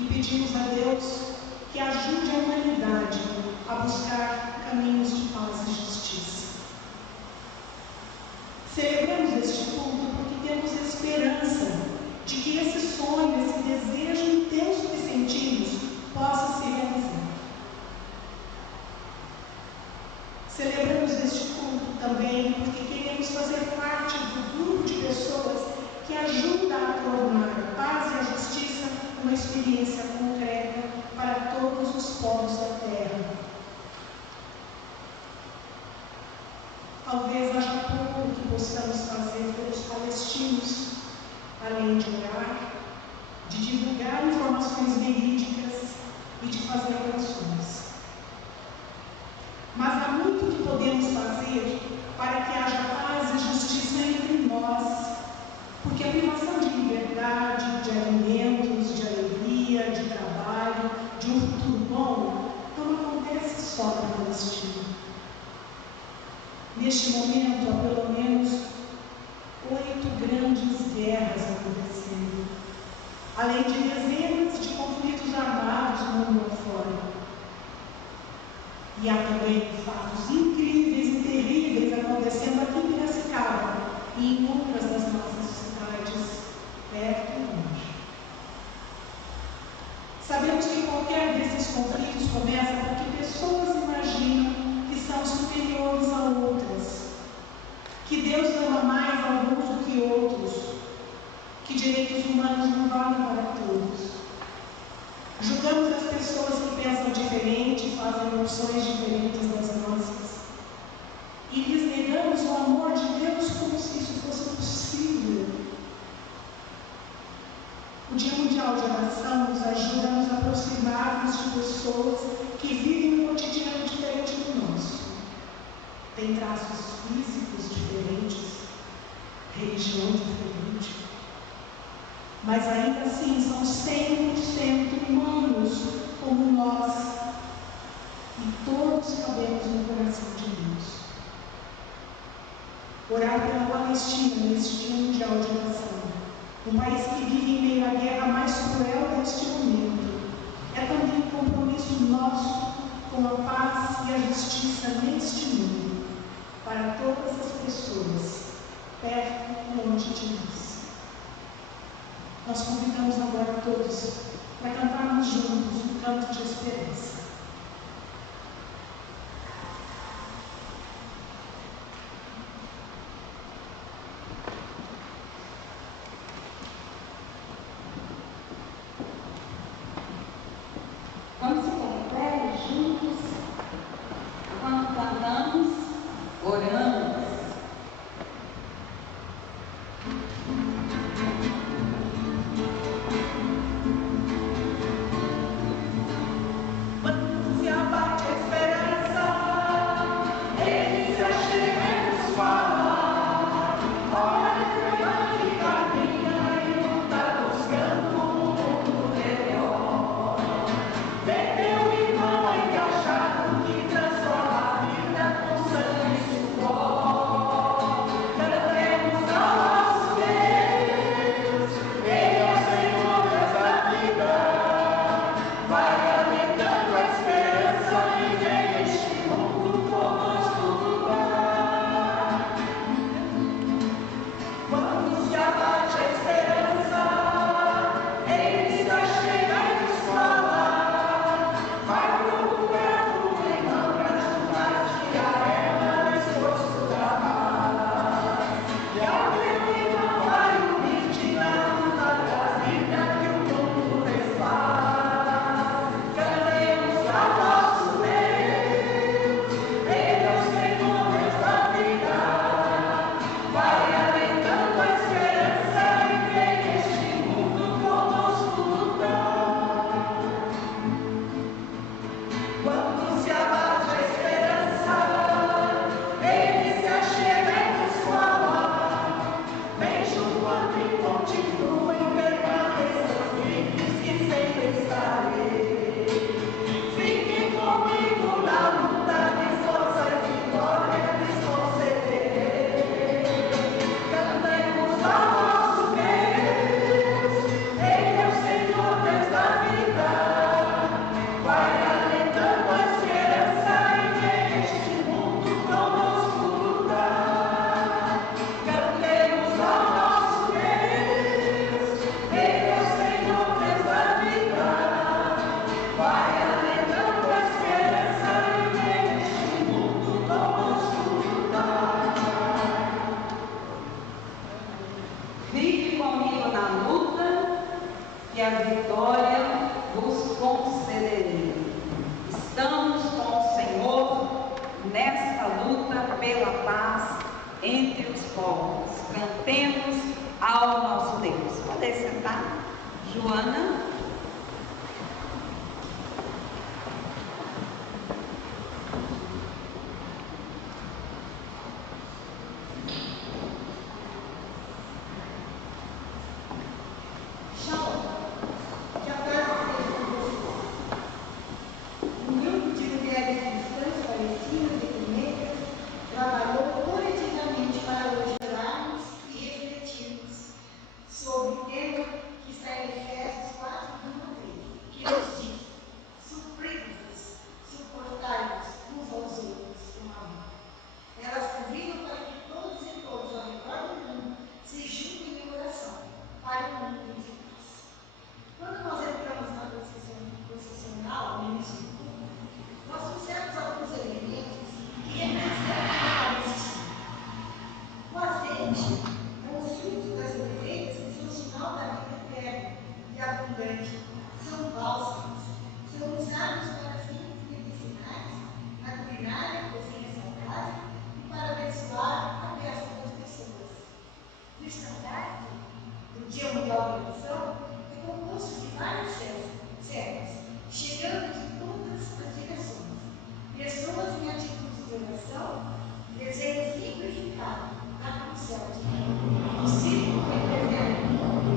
E pedimos a Deus que ajude a humanidade a buscar caminhos de paz e justiça. Celebramos este culto porque temos esperança de que esse sonho, esse desejo intenso que sentimos, possa se realizar. Celebramos este culto também porque queremos fazer parte do grupo de pessoas que ajuda a tornar a paz e a justiça uma experiência concreta para todos os povos da terra. Talvez haja pouco que possamos fazer pelos palestinos, além de orar, de divulgar informações verídicas e de fazer orações. Mas há muito que podemos fazer para que haja paz e justiça entre nós, porque a privação de liberdade, de alimentos, de alegria, de trabalho, de um futuro bom, não acontece só na Palestina. Neste momento, há pelo menos 8 grandes guerras acontecendo, além de dezenas de conflitos armados no mundo afora. E há também fatos incríveis e terríveis acontecendo aqui em Piracicaba e em outras das nossas cidades, perto e longe. Sabemos que qualquer desses conflitos começa porque pessoas imaginam que são superiores a outras, que Deus ama mais alguns do que outros, que direitos humanos não valem para todos. Julgamos as pessoas que pensam diferente, fazem opções diferentes das nossas, e lhes negamos o amor de Deus como se isso fosse possível. O Dia Mundial de Oração nos ajuda a nos aproximarmos de pessoas que vivem um cotidiano diferente do nosso. Tem traços físicos diferentes, religião diferente, mas ainda assim são 100% humanos como nós, e todos cabemos no coração de Deus. Orar pela Palestina neste Dia Mundial de Oração, um país que vive em meio à guerra mais cruel deste momento, é também um compromisso nosso com a paz e a justiça neste mundo, para todas as pessoas, nós convidamos agora todos para cantarmos juntos um canto de esperança. Vamos ficar em pé juntos, enquanto cantamos, oramos. Quando se abate a esperança, Ele se achega e nos fala. Olha que caminha e luta buscando um mundo melhor. Vem teu irmão encaixado que transforma a vida com sangue e suor. Cantemos ao nosso Deus, Ele é o Senhor dessa vida. Vai alimentando a esperança e vem este mundo conosco lutar. Quando se abate a esperança, Ele se achega e nos fala. Vai procurar o irmão para juntar-te a ela no esforço da paz. E ao teu irmão vai unir-te na luta da vida que o mundo desfaz. Cantemos ao nosso Deus, Ele é o Senhor desta vida. Vai alimentando a esperança e vem este mundo conosco lutar. Quando se abate a esperança, Ele se achega e nos fala. Vem junto e continuem, permaneçam firmes que sempre estarei. Fiquem comigo na luta, de força e vitória lhes concederei. Cantemos ao nosso Deus, Ele é o Senhor desta vida. Vai alimentando a esperança e vem este mundo conosco lutar. Cantemos ao nosso Deus, Ele é o Senhor desta vida. Vai alimentando a esperança e vem este mundo conosco lutar. Fique comigo na luta, que a vitória vos concederei. Estamos com o Senhor nesta luta pela paz entre os povos. Cantemos ao nosso Deus. Pode sentar, Joana. Shalom. Que a paz seja com vocês. Um grupo de mulheres cristãs palestinas e primeiras trabalhou coletivamente para hoje orarmos e refletirmos sobre o tema que está em Efésios 4:1-3, que nos diz: supri-vos, suportai-vos uns aos outros com amor. Elas convidam para que todos e todos ao redor do mundo se juntem em oração para um mundo de paz. Quando nós entramos na processional, no início do culto, nós fizemos alguns elementos que representam isso. O azeite é o fruto das oliveiras que são sinal da vida eterna e abundante. São bálsamos, são usados para fins medicinais, na culinária, cozinha saudável e para abençoar a festa das pessoas. O estandarte do Dia Mundial da Oração é composto de várias células, chegando de todas as direções. Pessoas em atitudes de oração, desenhos simplificados para o céu de Deus. O círculo representa o mundo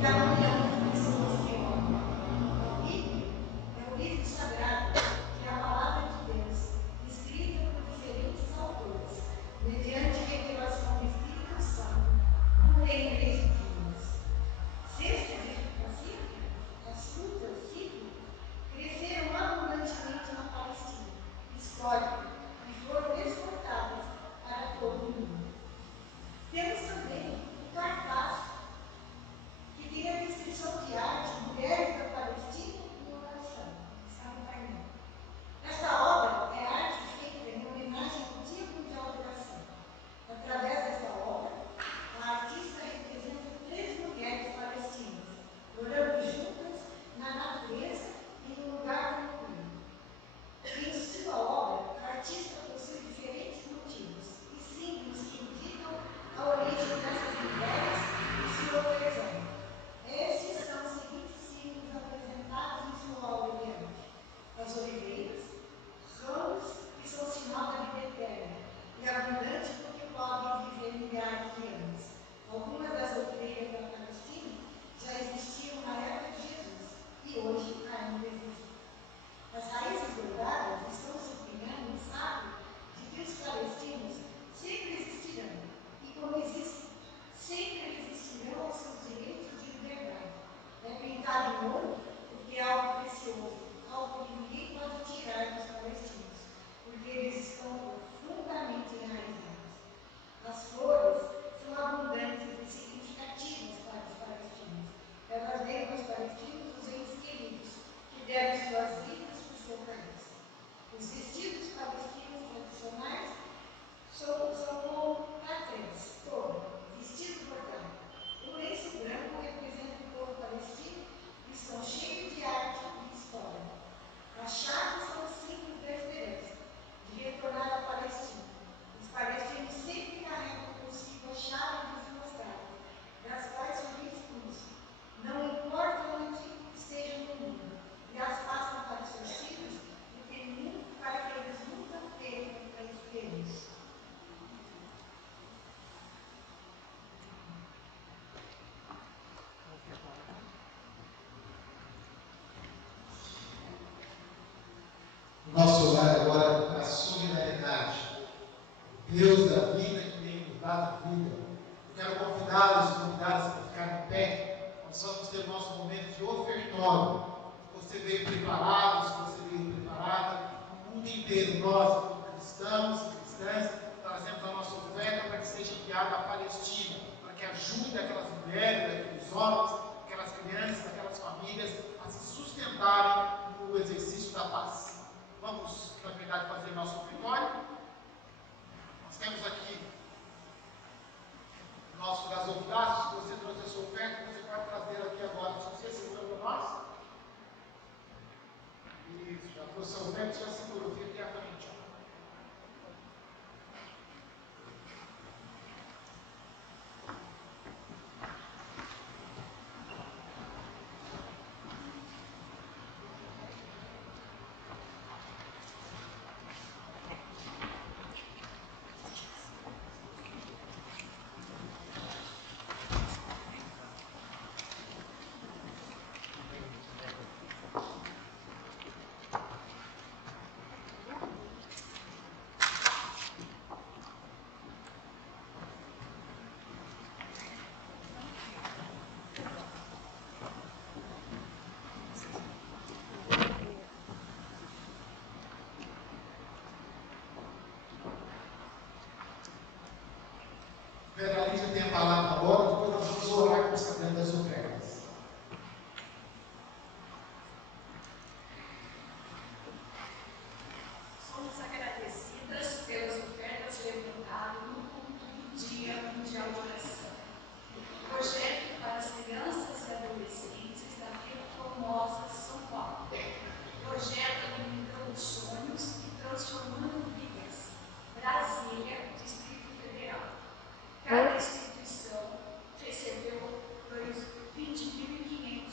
e a união das pessoas que oram. hoje ainda existem. As raízes douradas estão se empenhando no fato de que os palestinos sempre existirão. E como existem, sempre resistirão aos seus direitos de liberdade. É pintado em ouro porque é algo precioso, algo que ninguém pode tirar dos palestinos, porque eles estão profundamente enraizados. As flores são abundantes e significativas para os palestinos. Elas lembram aos palestinos os entes queridos que deram suas vidas por seu país. Os vestidos palestinos tradicionais são como cafés, todo, vestido bordado. O lenço branco representa o povo palestino e são cheios de arte e história. As chaves são símbolos da esperança, de retornar à Palestina. Os palestinos sempre carregam consigo a chave dos seus casas, das quais são expulsos. Não importa onde estejam no mundo, e as passam para os seus filhos, para que eles nunca percam a esperança. Nosso olhar agora é a solidariedade. Deus da vida que tem nos dado vida. Eu quero convidá-los e convidá-las a ficar em pé. Nós vamos ter o nosso momento de ofertório. Você veio preparado, se você veio preparada, o mundo inteiro, nós, como cristãos e cristãs, trazemos a nossa oferta para que seja enviada à Palestina, para que ajude aquelas mulheres, aqueles homens, aquelas crianças, aquelas famílias a se sustentarem no exercício da paz. Vamos, na verdade, fazer nosso ofertório. Nós temos aqui o nosso gasofilácio. Se você trouxe a sua oferta, você pode trazer aqui agora. Se você segura para nós. Isso, já trouxe a oferta, já segurou. Fica aqui à frente. Vera Lídia tem a palavra agora, depois nós vamos orar consagrando as ofertas. Somos agradecidas pelas ofertas levantadas no culto do Dia Mundial de Oração. Projeto para as crianças e adolescentes da Vila Formosa, São Paulo. Projeto alimentando sonhos e transformando vidas. Brasília, Distrito Federal. Cada instituição recebeu R$20.500.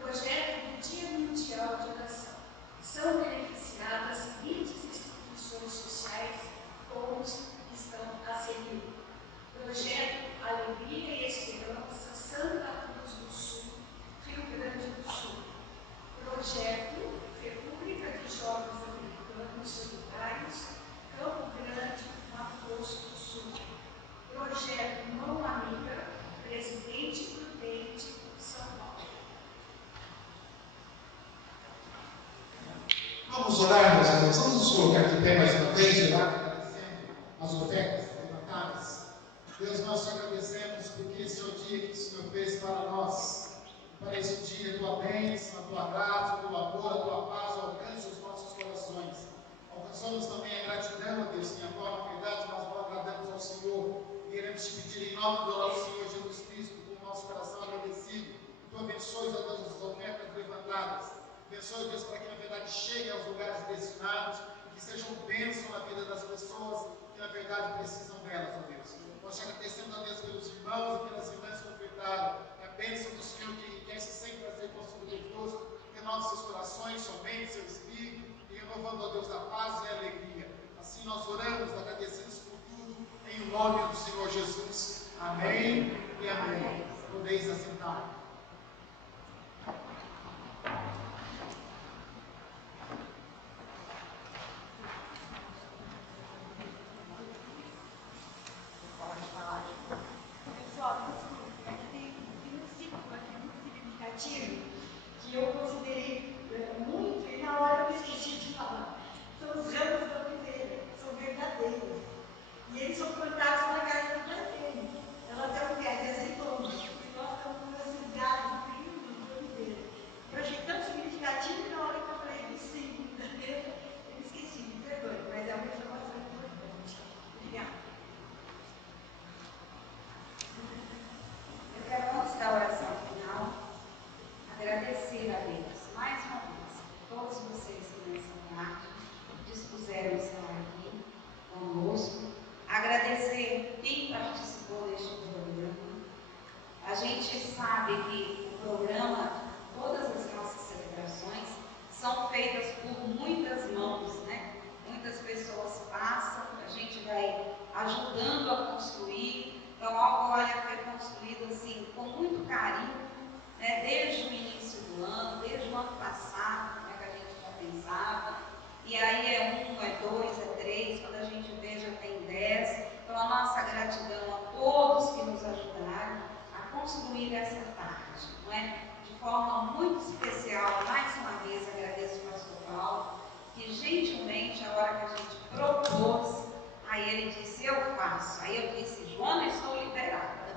Projeto do Dia Mundial de Oração. São beneficiadas seguintes instituições sociais com os que estão a seguir. Projeto Alegria e Esperança, Santa Cruz do Sul, Rio Grande do Sul. Projeto República de Jovens Americanos Solidários, Campo Grande, Mato Grosso do Sul. Projeto Mão Amiga, Presidente Prudente, São Paulo. Vamos orar, meus irmãos. Vamos nos colocar de pé mais uma vez e orar agradecendo as ofertas levantadas. Deus, nós te agradecemos porque esse é o dia que o Senhor fez para nós. Para esse dia, a tua bênção, a tua graça, o teu amor, a tua paz alcance os nossos corações. Alcançamos também a gratidão, Deus, que agora, na verdade, nós não agradamos ao Senhor. E queremos te pedir em nome do nosso Senhor Jesus Cristo, com o nosso coração agradecido, que tu abençoes a todas as ofertas levantadas. Abençoe, Deus, para que, na verdade, cheguem aos lugares destinados e que sejam bênção na vida das pessoas que, na verdade, precisam delas, ó Deus. Nós te agradecemos, ó Deus, pelos irmãos e pelas irmãs que ofertaram. Que a bênção do Senhor, que quer sempre fazer consolador, renove seus corações, sua mente, seu espírito, e renovando, ó Deus, a paz e a alegria. Assim nós oramos, agradecidos por tudo, em nome do Senhor Jesus. Amém e amém. Podeis assentar. significativo que eu considerei muito e na hora eu me esqueci de falar. São os ramos da oliveira, são verdadeiros. E eles são plantados na casa do planteio. Ela tem um pé de azeitona. E nós estamos com esses galhos lindos de oliveira. Eu achei tão significativo que na hora que eu falei do símbolo da mesa, eu me esqueci, me perdoe, mas é uma informação importante. Obrigada. Eu quero, antes da oração final, agradecer a Deus mais uma vez, todos vocês que nessa tarde dispuseram estar aqui conosco. Agradecer quem participou deste programa. A gente sabe que o programa, todas as nossas celebrações, são feitas por muitas mãos, né? Muitas pessoas passam, a gente vai ajudando a construir. Então, algo foi construído assim, com muito carinho, né? Desde o início do ano, desde o ano passado, né, que a gente já pensava. E aí é 1, é 2, é 3, quando a gente vê já tem 10. Então, a nossa gratidão a todos que nos ajudaram a construir essa tarde, não é? De forma muito especial, mais uma vez agradeço ao pastor Paulo, que gentilmente, a hora que a gente propôs, aí ele disse, eu faço. Aí eu disse, Joana, estou liberada.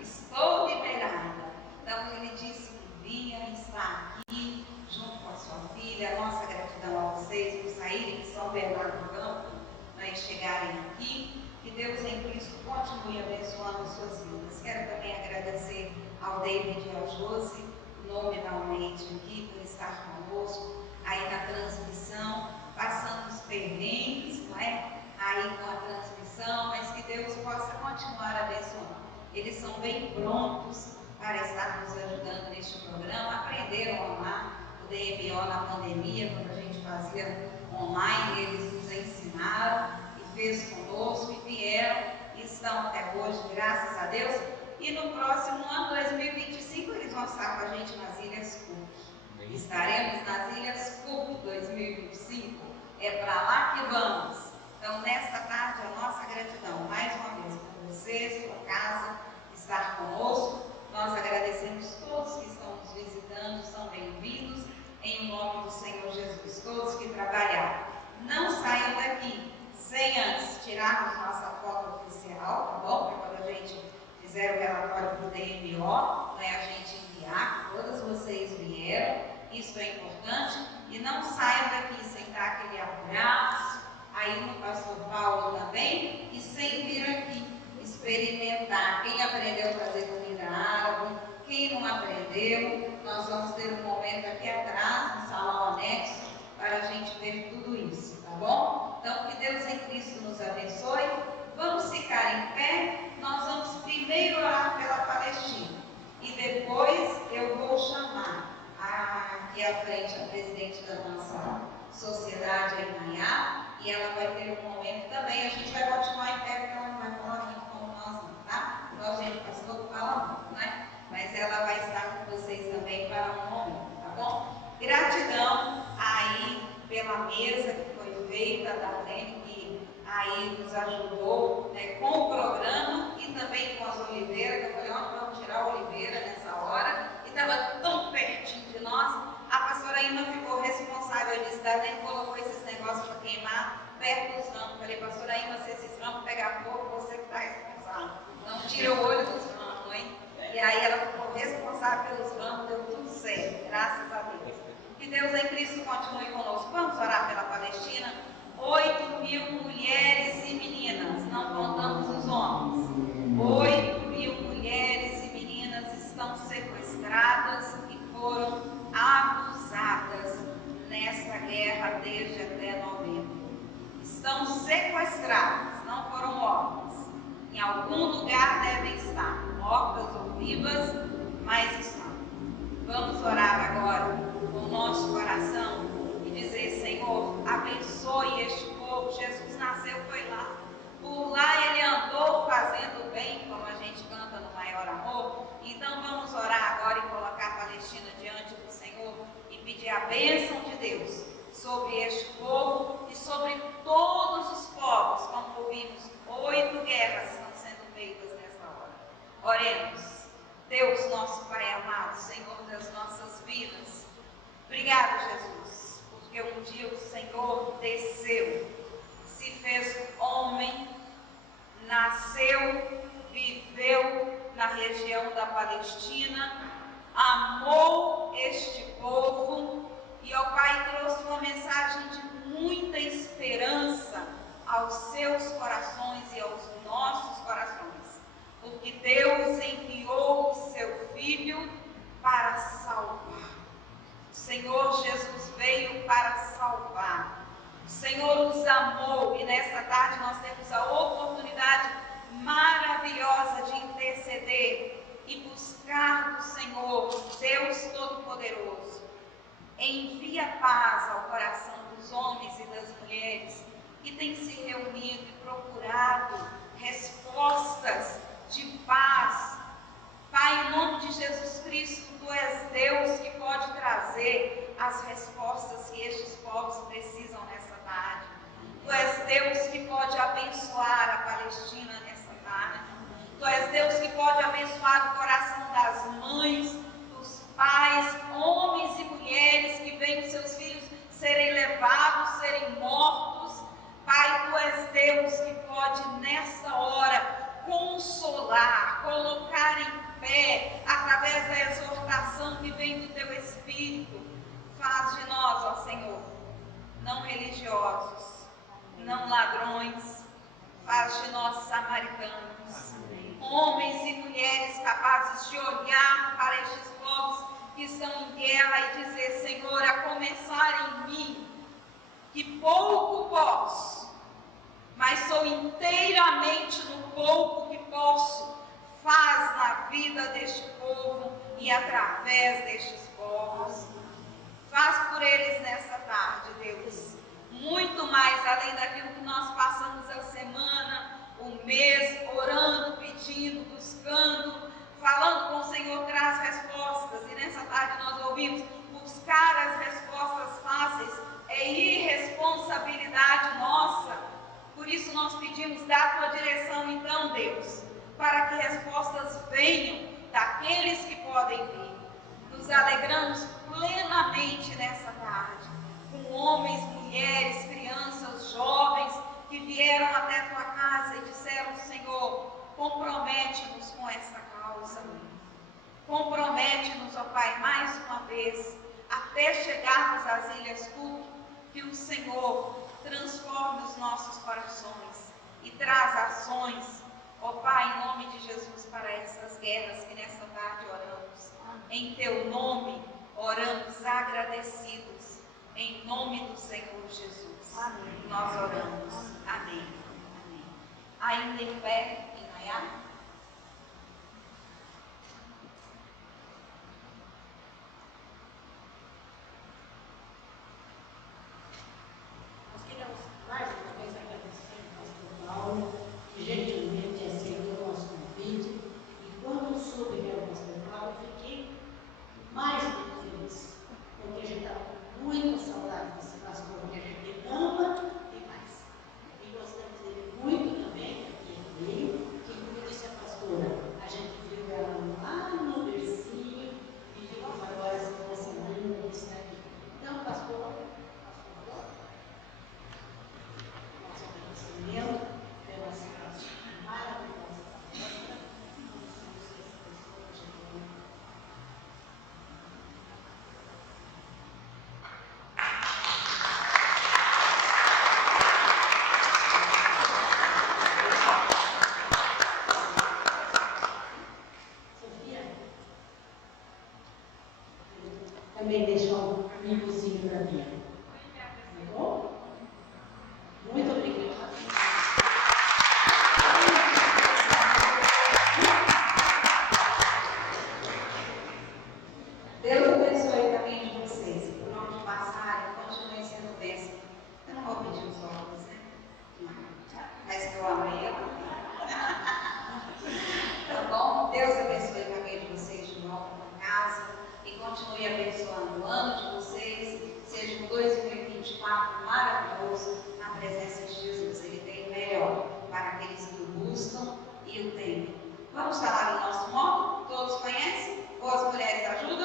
Estou liberada. Então ele disse que vinha, está aqui, junto com a sua filha. A nossa gratidão a vocês por saírem de São Bernardo do Campo, né, e chegarem aqui. Que Deus em Cristo continue abençoando as suas vidas. Quero também agradecer ao David e ao Josi, nominalmente aqui, por estar conosco aí na transmissão, passando os perrengues, não é? Aí com a transmissão, mas que Deus possa continuar abençoando. Eles são bem prontos para estar nos ajudando neste programa, aprenderam a amar o DMO na pandemia, quando a gente fazia online, eles nos ensinaram e fez conosco e vieram e estão até hoje, graças a Deus. E no próximo ano, 2025, eles vão estar com a gente nas Ilhas Cook. Estaremos nas Ilhas Cook 2025. É para lá que vamos. Então, nesta tarde, a nossa gratidão, mais uma vez, por você, sua casa, estar conosco. Nós agradecemos todos que estão nos visitando, são bem-vindos, em nome do Senhor Jesus. Todos que trabalharam, não saiam daqui sem antes tirarmos nossa foto oficial, tá bom? Para quando a gente fizer o relatório para o DMO, né, a gente enviar, todas vocês vieram, isso é importante. E não saiam daqui sem dar aquele abraço, aí no pastor Paulo também, e sem vir aqui experimentar. Quem aprendeu a fazer comida árabe, quem não aprendeu, nós vamos ter um momento aqui atrás, no salão anexo, para a gente ver tudo isso, tá bom? Então, que Deus em Cristo nos abençoe. Vamos ficar em pé. Nós vamos primeiro orar pela Palestina e depois eu vou chamar aqui à frente a presidente da nossa sociedade, a Inaiá, e ela vai ter um momento também. A gente vai continuar em pé porque ela não vai falar muito como nós não, tá? Nós, gente, pastor, fala muito, né? Mas ela vai estar com vocês também para um momento, tá bom? Gratidão aí pela mesa que foi feita, da Arlene, que aí nos ajudou, né, com o programa e também com as oliveiras. Eu falei, onde vamos tirar a oliveira nessa hora? E estava tão pertinho de nós. A pastora Ima ficou responsável. Eu disse, Darlene colocou esses negócios para queimar perto dos ramos. Eu falei, pastora Ima, se esses ramos pegar fogo, você que está responsável. Não tira o olho dos ramos, hein? E aí ela ficou responsável pelos ramos, deu tudo certo, graças a Deus. Que Deus em Cristo continue conosco. Vamos orar pela Palestina. 8.000 mulheres e meninas, não contamos os homens. 8.000 mulheres e meninas estão sequestradas e foram abusadas nessa guerra desde até novembro. Estão sequestradas, não foram mortas. Em algum lugar devem estar, mortas ou vivas, mas estão. Vamos orar agora com o nosso coração e dizer, Senhor, abençoe este povo. Jesus nasceu, foi lá. Por lá ele andou fazendo bem, como a gente canta no Maior Amor. Então vamos orar agora e colocar Obrigado, Jesus, porque um dia o Senhor desceu, se fez homem, nasceu, viveu na região da Palestina, amou este povo e, ó Pai, trouxe uma mensagem de muita esperança aos seus corações e aos nossos corações, porque Deus enviou o seu Filho para salvar. O Senhor Jesus veio para salvar. O Senhor nos amou e nesta tarde nós temos a oportunidade maravilhosa de interceder e buscar do Senhor, Deus Todo-Poderoso. Envia paz ao coração dos homens e das mulheres que têm se reunido e procurado respostas de paz. Pai, em nome de Jesus Cristo, Tu és Deus que pode trazer as respostas que estes povos precisam nessa tarde. Tu és Deus que pode abençoar a Palestina nessa tarde. Tu és Deus que pode abençoar o coração das mães, dos pais, homens e mulheres que veem os seus filhos serem levados, serem mortos. Pai, Tu és Deus que pode nessa hora consolar, colocar em pé, através da exortação que vem do Teu Espírito. Faz de nós, ó Senhor, não religiosos, não ladrões, faz de nós samaritanos, homens e mulheres capazes de olhar para estes povos que estão em guerra e dizer: Senhor, a começar em mim, que pouco posso, mas sou inteiramente no pouco que posso, faz na vida deste povo e através destes povos. Faz por eles nessa tarde, Deus, muito mais além daquilo que nós passamos a semana, o mês, orando, pedindo, buscando, falando com o Senhor, traz respostas. E nessa tarde nós ouvimos: buscar as respostas fáceis é irresponsabilidade nossa. Por isso nós pedimos, dá a Tua direção então, Deus, para que respostas venham daqueles que podem vir. Nos alegramos plenamente nessa tarde, com homens, mulheres, crianças, jovens, que vieram até Tua casa e disseram: Senhor, compromete-nos com essa causa. Compromete-nos, ó Pai, mais uma vez, até chegarmos às Ilhas Cook, que o Senhor transforme os nossos corações e traz ações, ó Pai, em nome de Jesus, para essas guerras que nessa tarde oramos. Em Teu nome oramos agradecidos, em nome do Senhor Jesus. Amém. Nós oramos. Amém. Amém. Ainda em pé, em Nayá? Nós queremos mais uma vez agradecer ao pastor Paulo, que gentilmente aceitou o nosso convite. E quando soube que era o pastor Paulo, eu fiquei mais do que feliz, porque a gente estava com muita saudade desse pastor que a gente ama demais. E gostamos dele muito também, porque ele veio, que como disse a pastora, a gente viu ela lá no bercinho e ficou agora essa moça linda que está aqui. Então, pastor, nosso agradecimento pela cidade maravilhosa da festa. Sofia, também deixou um mimosinho para mim. Tá bom? Muito obrigada. Deus abençoe o caminho de vocês. E por onde passarem, continuem sendo bênção. Eu não vou pedir os óculos, né? Mas que eu amei ela. Tá bom? Deus abençoe o caminho de vocês de volta para casa e continue abençoando o ano de vocês. Seja um 2024 maravilhoso na presença de Jesus. Ele tem o melhor para aqueles que o buscam e o temem. Vamos falar do nosso modo? Todos conhecem? Ou as mulheres ajudam?